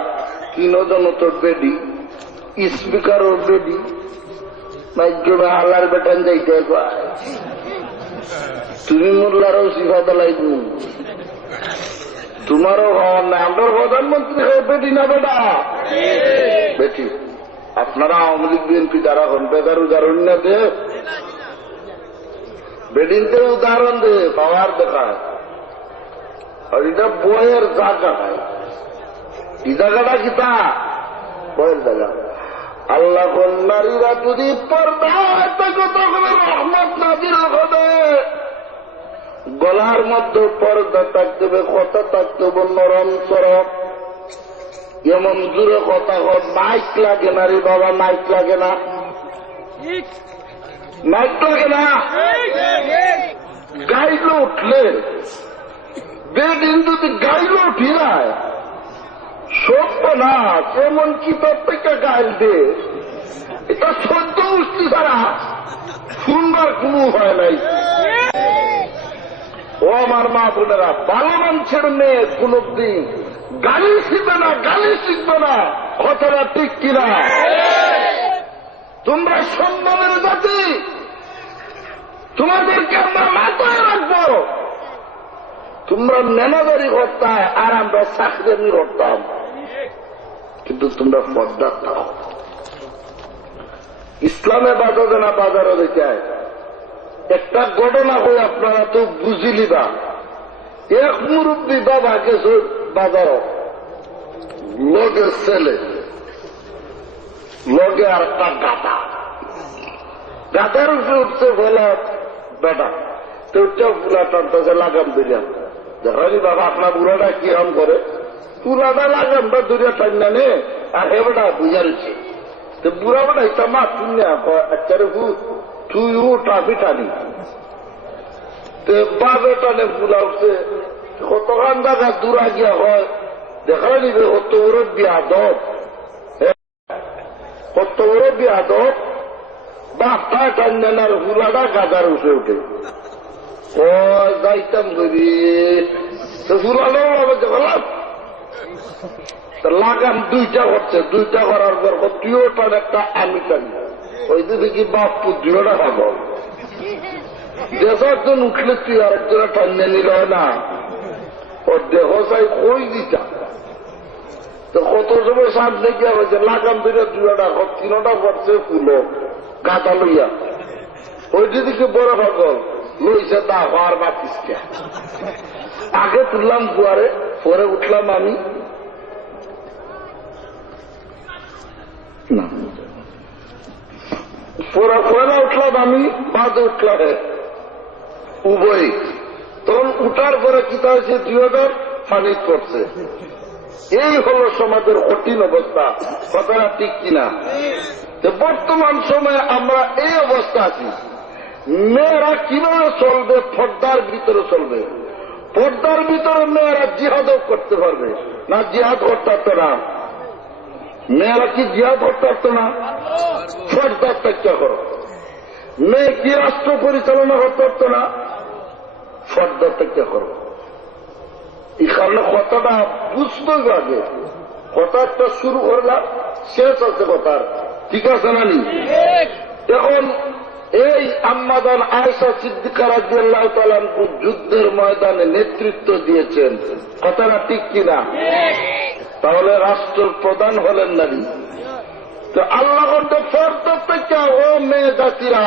তিনজন তো বেডি, স্পিকারও বেডি। আল্লাহর বেটান যাইতে তুমি মোল্লারও সিফাত লাগবো, তোমারও হওয়ার নাই। আমরার প্রধানমন্ত্রী বেটি না বেটা? বেটি। আপনারা আওয়ামী লীগ বিএনপি যারা হন বেকার উদাহরণ না দে, বেডিনকে উদাহরণ দে, পাওয়ার দেখায়। আর এটা বইয়ের জায়গা, এই জায়গাটা কি তা বইয়ের জায়গা। আল্লাহ নারীরা যদি পর্দায় থাকে তখন রহমত নাজিল হবে। গলার মধ্যে পর্দা থাকতে হবে, কথা থাকতে হবে নরম সরব, এমন জোরে কথা হয়। মাইক লাগে না রে বাবা, মাইক লাগে না, মাইক লাগে না। গাইলে উঠলে বেদিন যদি গাইলে উঠি যায় সভ্য না, এমন কি তোর থেকে গাইল দে, এটা সদ্য উঠছি ছাড়া শুনবার কোনো হয় নাই। ও আমার মা বোনেরা, ভালো মানুষের মেয়ে কোনদিন গালি শিখবে না, গালি শিখবে না। কথাটা ঠিক কিনা? তোমরা সম্মানের জাতি, তোমাদেরকে আমরা মাথায় রাখবো। তোমরা মেনাদারি করতাম আর আমরা চাকরি করতাম, কিন্তু তোমরা পর্দা থাকো। ইসলামে বাধা দেনা বাজারে দেখায় একটা ঘটনা হয়ে আপনারা তো বুঝিলিবা। এক মুরব্বী বাবা গেছে বাজার, লগে ছেলে, লগে আর একটা গাধা, গাধার উপরে উঠছে বলা বেটা, তো ফুলা টানতেছে লাগাম দিলাম। দেখালি বাবা আপনার বুড়াটা কি আম করে, পুরাটা লাগামটা দূরে টান্না নে, আর হে বেটা বুঝারছি। তো বুড়া বেটা এটা মা তুই আচ্ছা তুই টাফি টানি, তো বাপে টানে ফুলা উঠছে। কতখান জায়গা দূরা গিয়া হয় দেখা নিবে কত বড় বিয়াদব, কত বড় বিয়াদব। বাপটা টান্নেন আর ফুলাটা গাদার উঠে উঠে। ও যাইতাম করি তো ফুলাটাও দেখলাম লাগাম দুইটা করছে, দুইটা করার পর তুইও টান একটা আমি টানি। ওই দিকে কি বাপ পুত্রিওটা খাবো, দেশ একজন উঠলে তুই আরেকজনে টান্নে নিল না, ওর দেহ চাই কই দিতা। তো কত সময় সামনে গিয়া হয়েছে লাগাম ধরে দুটা তিনটা করছে ফুলো গাঁদা লইয়া। ওই দিকে বড় পাগল লইছে তা হওয়ার বাতিসটা। আগে তুললাম দুয়ারে, পরে উঠলাম আমি। না পরে উঠলাম আমি, বাদে উঠলাম উভয়। তখন উঠার পরে কিতা হয়েছে 2000 পানি পড়ছে। এই হল সমাজের কঠিন অবস্থা। কথাটা ঠিক কিনা? বর্তমান সময়ে আমরা এই অবস্থা আছি। মেয়েরা কিভাবে চলবে? পর্দার ভিতরে চলবে। পর্দার ভিতরে মেয়েরা জিহাদও করতে পারবে না? জিহাদ করতে পারত না? মেয়েরা কি জিহাদ করতে পারত না? পর্দার চেষ্টা করো। মেয়ে কি রাষ্ট্র পরিচালনা করতে পারতো না? পর্দা থেকে করবো। এই কারণে কথাটা বুঝতে আগে, কথা একটা শুরু করলাম, শেষ আছে কথার, ঠিক আছে না নি? এখন এই আম্মাদান আয়েশা সিদ্দিকা রাদিয়াল্লাহু তাআলা যুদ্ধের ময়দানে নেতৃত্ব দিয়েছেন, কথাটা ঠিক কিনা? তাহলে রাষ্ট্রের প্রধান হলেন নারী। তো আল্লাহ পর্দা থেকে, ও মেয়ে জাতিরা,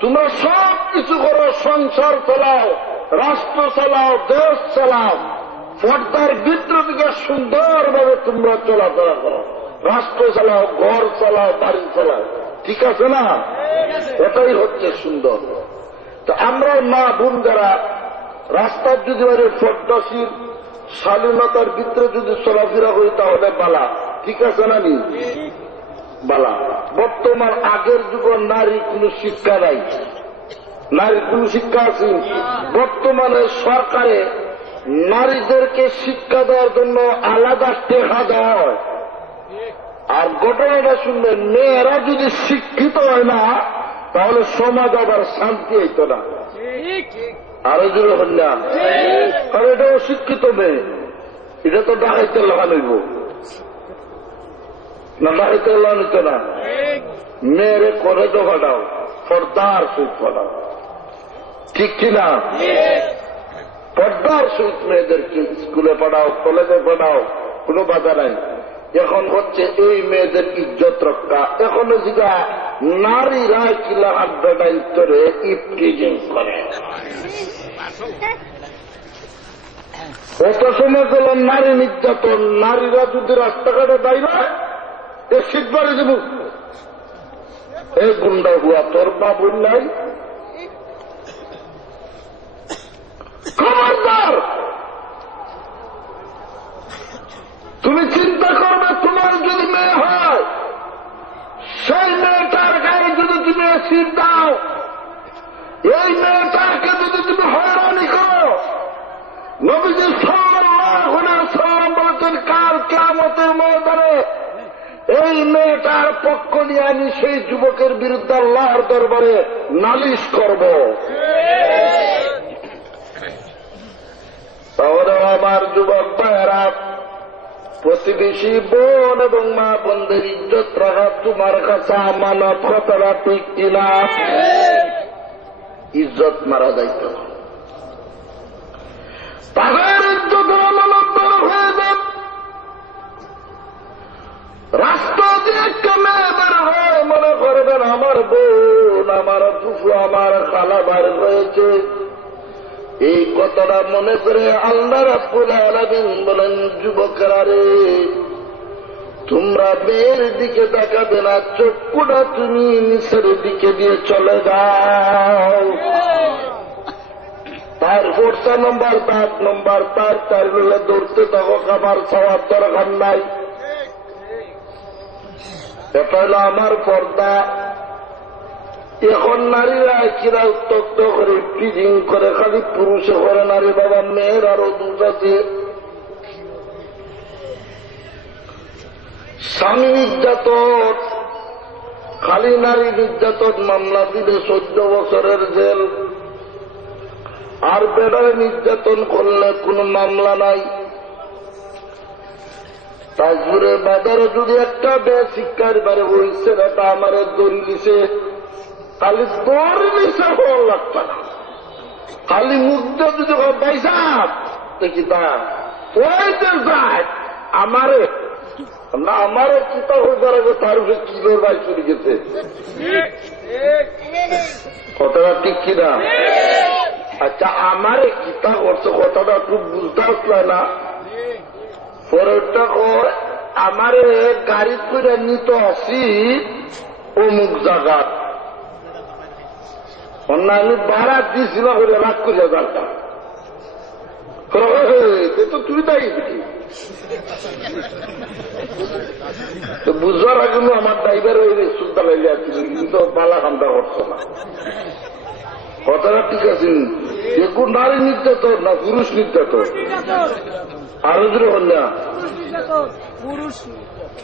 তোমরা সব কিছু করো, সংসার চালাও, রাষ্ট্র চালাও, দেশ চালাও, পর্দার ভিতর থেকে সুন্দরভাবে তোমরা চলাফেরা করো, রাষ্ট্র চালাও, ঘর চালাও, বাড়ি চালাও, ঠিক আছে না? এটাই হচ্ছে সুন্দর। তো আমরা মা বোন যারা রাস্তার যদি পর্দাশীল স্বাধীনতার ভিতরে যদি চলাফেরা করি তাহলে বালা, ঠিক আছে না নি? বালা। বর্তমান আগের যুগে নারী কোন শিক্ষা নাই, নারীর কোন শিক্ষা আছে? বর্তমানে সরকারে নারীদেরকে শিক্ষা দেওয়ার জন্য আলাদা টেকা দেওয়া হয়। আর ঘটনাটা শুনলে মেয়েরা যদি শিক্ষিত হয় না তাহলে সমাজ আবার শান্তি হইত না। আরো জোরে হল না, কারণ এটা অশিক্ষিত মেয়ে, এটা তো ডাকাইতে লাগান হইব না, ডাকাইতে লাগান হইত না। মেয়েরে করে তো ফাটাও, পর্দার সহিত ফাটাও, ঠিক কিনা? পর্দার সহিত মেয়েদেরকে স্কুলে পড়াও, কলেজে পড়াও, কোনো বাধা নাই। এখন হচ্ছে এই মেয়েদের ইজ্জত রক্ষা। এখনো যেটা নারীরা কিলা অ্যাডভার্টাইজ করে ইফটিজিং করে, কত সময় গেল নারী নির্যাতন। নারীরা যদি রাস্তাঘাটে দাঁড়িয়ে এ শীত বাড়ি দেব, এই গুন্ডা হুয়া তোর বাবুর নাই, খবরদার। তুমি চিন্তা করবে, তোমার যদি মেয়ে হয়, সেই মেয়েটার গায়ে যদি তুমি অ্যাসিড দাও, এই মেয়েটাকে যদি তুমি হয়রানি করো, নবীজি সাল্লাল্লাহু আলাইহি ওয়াসাল্লাম বলেছেন, কাল কিয়ামতের ময়দানে এই মেয়েটার পক্ষ নিয়ে আমি সেই যুবকের বিরুদ্ধে আল্লাহর দরবারে নালিশ করব। তাহলে আমার যুবক ভাইয়েরা, প্রতিবেশী বোন এবং মা বোনদের ইজ্জত রাখা তোমার কাছে আমানত, কথাটা ঠিক কিনা? ইজ্জত মারা যাইত, তাদের ইজ্জত আমানত হয়ে যান। রাস্তা দিয়ে কেমে বের হয়ে মনে করবেন আমার বোন, আমার ফুফু, আমার খালা বার হয়েছে। এই কথাটা মনে করে আল্লাহ রাব্বুল আলামিন বলেন, যুবকেরা রে, তোমরা মেয়ের দিকে তাকাবে না, চক্ষুটা তুমি নিচের দিকে দিয়ে চলে যাও। তার 4 নম্বর 5 নম্বর তার মিলে দৌড়তে থাকো, খাবার খাওয়ার দরকার নাই। এটা হলো আমার পর্দা। এখন নারীরা কিরা উত্তক্ত করে ফিজিং করে, খালি পুরুষে করে নারী, বাবা মেয়ের আরো দোষ আছে। স্বামী নির্যাতন, খালি নারী নির্যাতন মামলা দিলে 14 বছরের জেল, আর বেড়ায় নির্যাতন করলে কোনো মামলা নাই। তাজপুরের বাজারে যদি একটা শিক্ষার বারে ওই ছেলেটা আমার দড়ি দিছে, খালি দড়ি নিচে হওয়ার লাগতো না, খালি মুখটা যদি পাইসাব দেখি তা ওই যে যায় আমারে না, আমারে চিন্তা হয়ে যাবে, তার উপরে কিলোর বাই চলে গেছে। কথাটা ঠিক কিনা? আচ্ছা, আমারে কিতা করছে, কথাটা খুব বুঝতে আসলে না। পরেরটা আমারে গাড়ি করে নিতে আসি অমুক জায়গা, আমি ভাড়া দিয়েছিল করে রাগ করিয়া যাটা, তো তুই তাই বুঝবার আগে আমার ড্রাইভার ওই সুলতা লাইলে আসছিল, কিন্তু পালা কামটা করছো না। কথাটা ঠিক আছে, এগুলো নারী নির্যাতন না পুরুষ নির্যাতন? আরো দূরে হল না,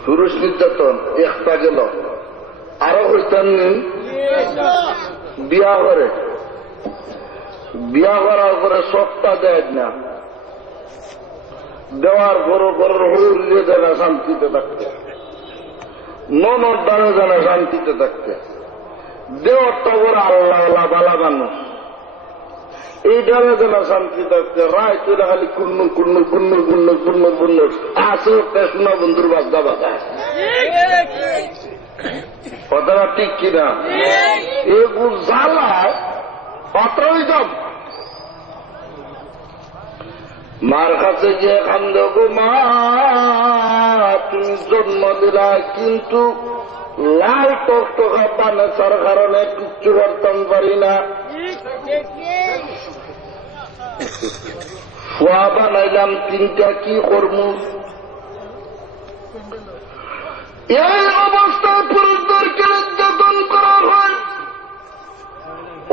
পুরুষ নির্যাতন একটা গেল। আরো হইতেন বিয়া করে, বিয়া করার পরে সবটা দেয় না, দেওয়ার পরও হরিয়ে দেয় না শান্তিতে থাকতে, ননদ দানে জানে শান্তিতে থাকতে, দেওয়ারটা করে আল্লাহ বালা মানুষ এই ডালে জানা শান্তি থাকতে, রায় চলে খালি কুন্নুর কুন্নুর কুন্নুর কুন্নুর কুন্নুর কুন্নুর আসে শোনা বন্ধুর বাগদা বাগা। কথাটা ঠিক কিনা? এগুলো জ্বালায় পাত্রই যাব মার কাছে গিয়ে কান্দে, গো মা তুমি জন্ম দিলা কিন্তু লাল টকটকা বানেছার কারণে কিচ্ছু করতাম পারি না, ফুয়া বানাইলাম তিনটা কি করবো। এই অবস্থায় পুরুষদেরকে নির্যাতন করা হয়।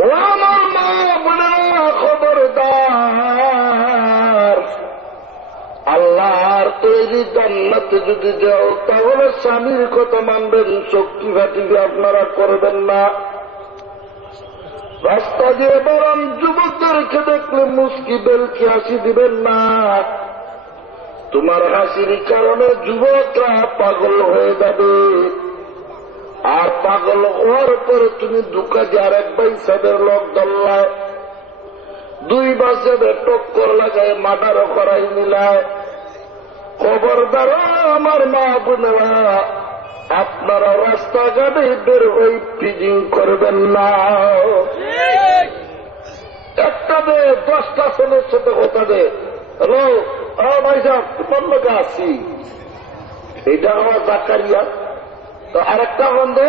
ও আমার মা বলে খবরদার, আল্লাহর তৈরি জান্নাতে যদি যাও তাহলে স্বামীর কথা মানবেন, শক্তি ফাটিকে আপনারা করবেন না। রাস্তা দিয়ে বরং যুবকদেরকে দেখলে মুস্কি বেলকে হাসি দিবেন না, তোমার হাসির কারণে যুবকরা পাগল হয়ে যাবে, আর পাগল হওয়ার পরে তুমি দুঃখা যে আর এক ভাই সাদের লোক দল্লায় দুই বাসে টক্কর লাগায় মাটারও করাই মিলায়। খবরদার আমার মা বোনেরা, আপনারা রাস্তাঘাটে বের হয়ে ফিজিং করবেন না। একটা দে 10টা ছেলের সাথে কথা দে, হ্যালো ভাই সাহেব তোমার লোকে আসছি, এইটা আমার জাকারিয়া, তো আরেকটা বন্ধু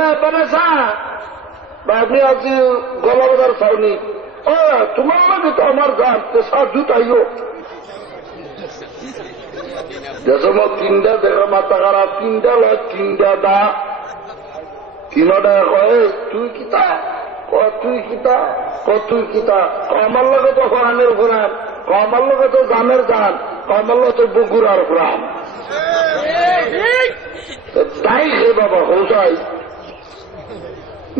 আপনি আজ গলাবাজার ছাউনি, তোমার লাগে তো আমার গান সাজু তাইও যেসম তিনটা দেখো মাথা খারাপ, তিনটা লয় তিনটা দা তিনটা কয়ে তুই কিতা তুই কিতা তুই কিতা, আমার লগে তো কোরআনের কোরআন, আমার লগে তো জানের গান, আমার লগে তো বগুড়ার কোরআন। তাই হে বাবা হোসাই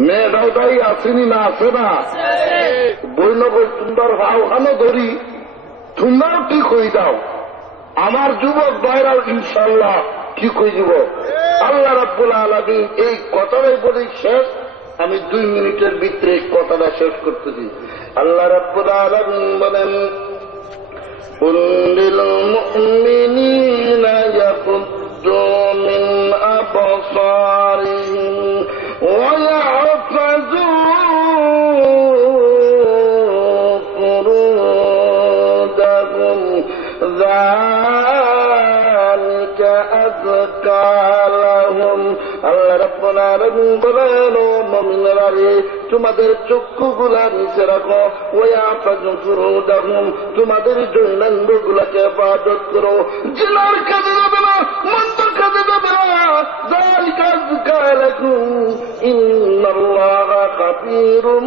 মেয়েটাও তাই আসেনি না, আছে না বই নবই তোমরা ভাওখানো ধরি, তোমরাও ঠিক হয়ে দাও, আমার যুবক ভাইরাও ইনশাল্লাহ ঠিক হয়ে যাব। আল্লাহ রাব্বুল আলামিন এই কথাটাই বলি শেষ, আমি 2 মিনিটের ভিতরে কথাটা শেষ করতেছি। আল্লাহ রাব্বুল আলামিন বলেন, কুল লিল মুমিনিনা ইয়াকুদ্দু মিন আবসারিহিম ওয়া ইয়াহফাযু ফুরুজাহুম যালিকা আযকা লাহুম। আল্লাহ রাব্বুল আলামিন বলেন, ও মুমিনেরা রে, তোমাদের চক্ষুগুলা নিচে রাখো, ওয়ায়াফাযু ফুরুজাহুম, তোমাদের যৌনাঙ্গগুলাকে হেফাজত করো, জিনার কাজে যাবে না, মন্দ কাজে যাবে না, যালিকা আযকা লাকুম ইন্নাল্লাহা খাবীরুম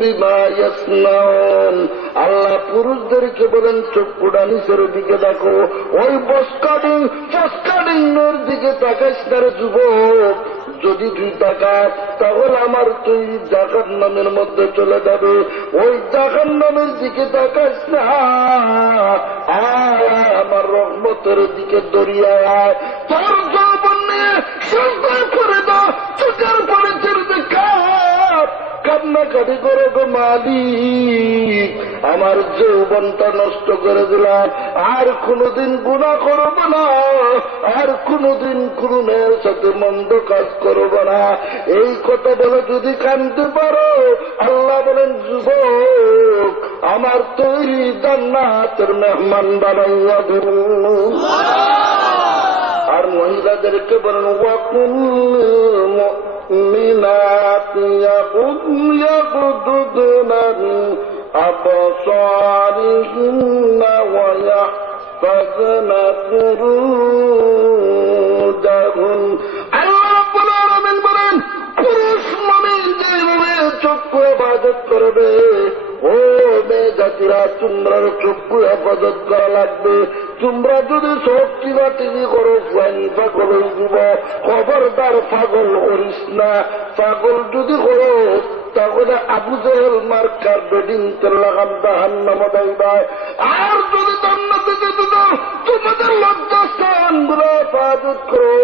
বিমা ইয়াসনাউন। আল্লাহ পুরুষদেরকে বলেন চক্ষুটা নিচের দিকে দেখো, ওই বসকাডিং এর দিকে তাকাইস না রে যুবক, যদি তুই তাকাস তাহলে আমার তুই জাহান্নামের মধ্যে চলে যাবে, ওই জাহান্নামের দিকে তাকাইস না, আয় আমার রহমতের দিকে দরিয়ায় আয়, তোর যৌবন নিয়ে সজ্জা করে দাও, চোখের পরে ছেড়ে কাপ কান্নাকাটি করে গো মালিক, আমার যৌবনটা নষ্ট করে দিলাম, আর কোনদিন গুনাহ করব না, আর কোনদিন কোন মেয়ের সাথে মন্দ কাজ করব না। এই কথা বলে যদি কানতে পারো, আল্লাহ বলেন যুবক আমার তৈরি জান্নাতের মেহমান বানাইয়া দিল। আর মহিলাদেরকে বলেন, ওয়াকুল মুমিনাতি ইয়াগুদুনা মিন আবসারিহিন্না ওয়া ইয়াহফাযনা ফুরুজাহুন। আল্লাহ রাব্বুল আলামিন বলেন, পুরুষ মুমিন যেভাবে চক্ষু ইবাদত করবে, ও মেয়ে জাতিরা তোমরা চক্ষু হেফাজত করা লাগবে। তোমরা যদি শক্তি বা টিভি করো পাগল হয়ে দিব, খবরদার পাগল করিস না। পাগল যদি করো তাহলে আবু জেহেল মার্কার বেডিং লাগাম জাহান্নাম যাইবায়। আর যদি জান্নাতে যেতে দাও তোমাদের লজ্জাস্থান গুলো হেফাজত করো,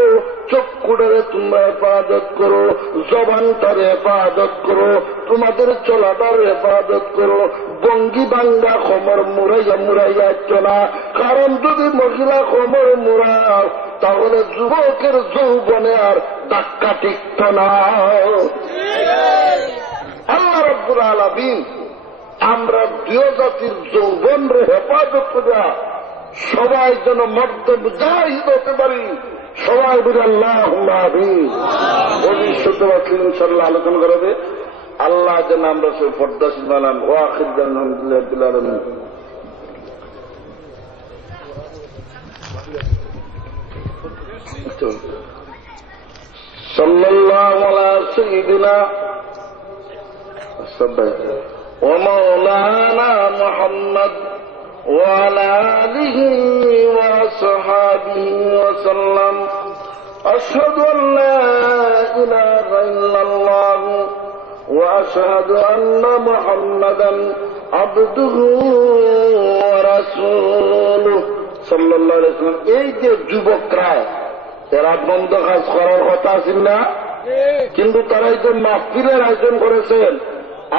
চক্ষুটারে তোমরা হেফাজত করো, জবানটারে হেফাজত করো, তোমাদের চলাটার হেফাজত করো। বঙ্গি বাংলা খমর মুড়াইয়া মুড়াইয়া চলা, কারণ যদি মহিলা খমর মুড়াও তাহলে যুবকের যৌবনে আর ধাক্কা টিকত না। আল্লাহ রাব্বুল আলামিন আমরা দুই জাতির যৌবনরে হেফাজত করা সবাই যেন মর্দব জাহিদ হতে পারি। সবাই বলি আল্লাহুম্মা আমিন। ভবিষ্যতে ইনশাআল্লাহ আলোচনা করবে। আল্লাহ যেন আমরা সব পর্দাশীল বানান। ওয়া আখির আলহামদুলিল্লাহ রাব্বিল আলামিন। সাল্লাল্লাহু আলা সাইয়্যিদিনা ওয়া মাওলানা মুহাম্মদ ওয়া আলা আলিহি ওয়া আসহাবিহি ওয়া সাল্লাম। আশহাদু আল লা ইলাহা ইল্লাল্লাহ ওয়া আশহাদু আন্না মুহাম্মাদান আবদুহু ওয়া রাসূলুহু সাল্লাল্লাহু আলাইহি ওয়াসাল্লাম। এই যে যুবকরা এরা বন্ধ কাজ করার কথা ছিল না, কিন্তু তারা এই যে মাহফিলের আয়োজন করেছেন।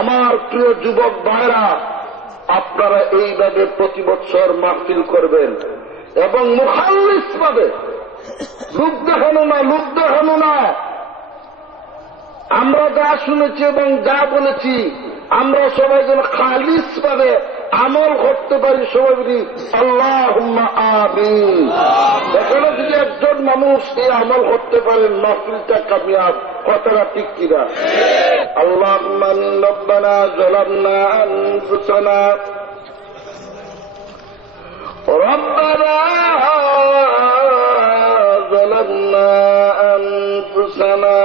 আমার প্রিয় যুবক ভাইরা, আপনারা এইভাবে প্রতি বছর মাহফিল করবেন এবং মুখাল্লিস ভাবে, লোক দেখানো না, লোক দেখানো না। আমরা যা শুনেছি এবং যা বলেছি আমরা সবাই যেন খালিস ভাবে আমল করতে পারি। সবাই বলি আল্লাহুম্মা আমিন। এখানে যদি একজন মানুষ এই আমল করতে পারেন মাহফিলটা কামিয়াব। কথাটা ঠিক কিনা? আল্লাহুম্মা রব্বানা যালামনা আনফুসানা রব্বানা যালামনা আনফুসানা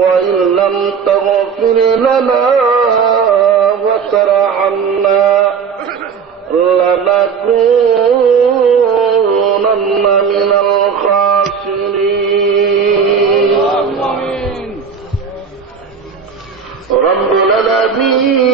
وإن لم تغفر لنا وترحمنا لنكونن من الخاسرين. رب العالمين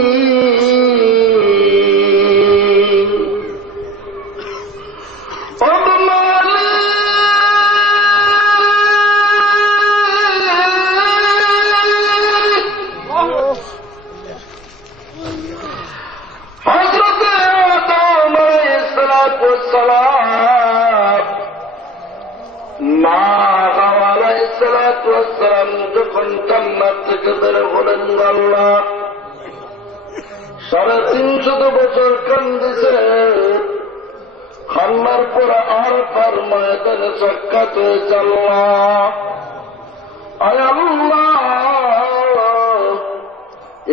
যখন জান্নাত থেকে বের হলেন, আল্লাহ 350 বছর কান্দিছে। কান্নার পরে আর পার ময়দানে সাক্ষাৎ হয়েছে। আল্লাহ, আয় আল্লাহ,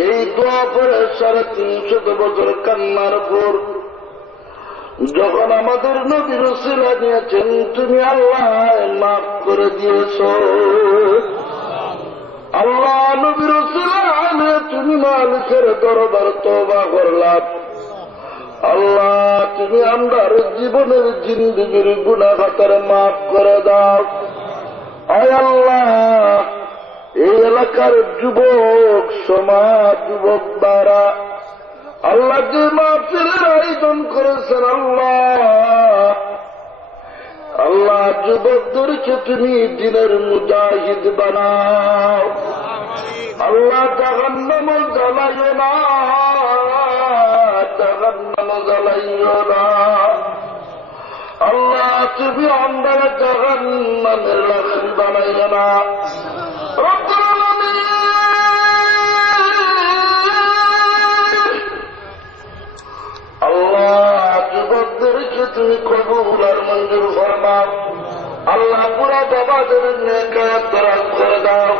এই দোয়া পরে 350 বছর কান্নার পর যখন আমাদের নবীর উসিলা নিয়েছেন, তুমি আল্লাহ মাফ করে দিয়েছ। আল্লাহ, নবীর উসিলা নিয়ে তুমি মালিকের দরবার তওবা করলাম। আল্লাহ, তুমি আমার জীবনের জিন্দেগির গুনাহ খাতার মাফ করে দাও। আয় আল্লাহ, এই এলাকার যুবক সমাজ, যুবক দ্বারা আল্লাহ যে মাহফিলের আয়োজন করেছেন, আল্লাহ যুবকদেরকে তুমি দিনের মুজাহিদ বানাও। আল্লাহ, জাহান্নাম জ্বালাইও না, জাহান্নাম জ্বালাইও না। আল্লাহ, তুমি আমরা জাহান্নামের লাকড়ি বানাইও না। আল্লাহ, যুবকদেরকে তুমি কবুল আর মঞ্জুর ফরমাও। আল্লাহ, পুরা বাবাদের নেকায়াত দরাজ করে দাও।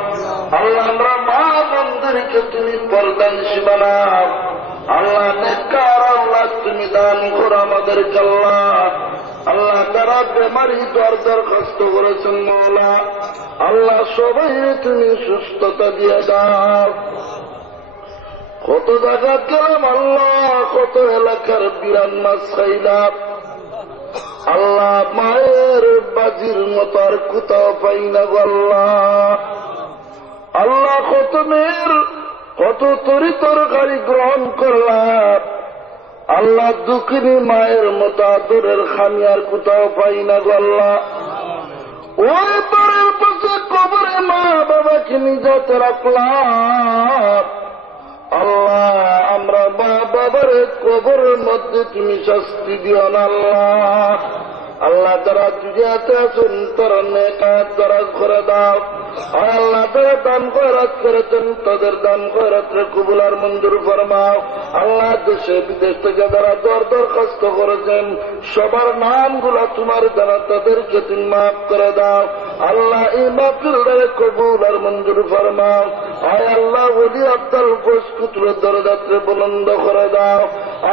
আল্লাহ, আমরা মা বোনদেরকে তুমি পর্দানিশী বানাও। আল্লাহ, নেকার আল্লাহ তুমি দান করো আমাদেরকে। আল্লাহ, তারা বেমারি দরখাস্ত করেছেন মওলা, আল্লাহ সবাই তুমি সুস্থতা দিয়ে দাও। কত জায়গা গেলাম আল্লাহ, কত এলাকার বিরান মাছ খাইলাম আল্লাহ, মায়ের বাজির মতো আর কোথাও পাই না গো আল্লাহ। আল্লাহ কত মেয়ের কত তরি তরকারি গ্রহণ করলাম আল্লাহ, দুঃখিনী মায়ের মতো আদরের খামি আর কোথাও পাই না গো আল্লাহ। ওই পরের পাশে কবরে মা বাবাকে নিজাতে রাখলাম আল্লাহ, আমরা মা বাবার কবরের মধ্যে তুমি শাস্তি দিও না আল্লাহ। আল্লাহ যারা দুনিয়াতে আছেন তারা নেকাত যারা করে দাও, আল্লাহ যারা দান খয়রাত করেছেন তাদের দান খয়রাতের কবুল আর মঞ্জুর ফরমাও। আল্লাহ দেশে বিদেশ থেকে যারা দরখাস্ত করেছেন সবার নামগুলা তোমার দ্বারা তাদেরকে তুমি মাফ করে দাও আল্লাহ। এই মাহফিলের কবুল আর মঞ্জুর ফরমাও। আয় আল্লাহ ওলি আব্দুল কুতুবের দরজাতে বুলন্দ করে দাও।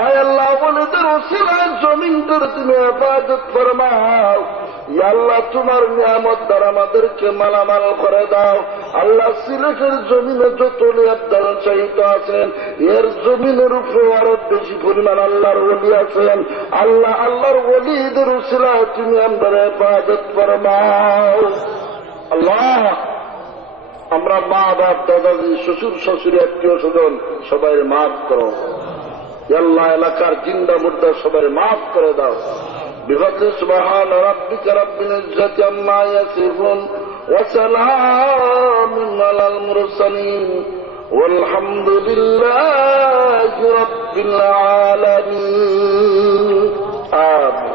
আয় আল্লাহ ওলিদের উসিলায় জমিনদের তুমি হেফাজত ফরমাও। আল্লাহ তোমার নিয়ামত দ্বারা আমাদেরকে মালামাল করে দাও আল্লাহ। সিলেটের জমিনে যত আব্দাল চাহিত আছেন এর জমিনের উপরে আরো বেশি পরিমাণ আল্লাহর ওলি আছেন আল্লাহ। আল্লাহর ওলিদের উসিলায় তুমি আমাদের হেফাজত ফরমাও আল্লাহ। আমরা মা বাপ দাদাজি শ্বশুর শাশুড়ি আত্মীয় স্বজন সবাই মাফ করো আল্লাহ। এলাকার জিন্দা মুর্দা সবাই মাফ করে দাও। بفضل سبحان ربك رب العزة عما يصفون وسلام على المرسلين والحمد لله رب العالمين آمين.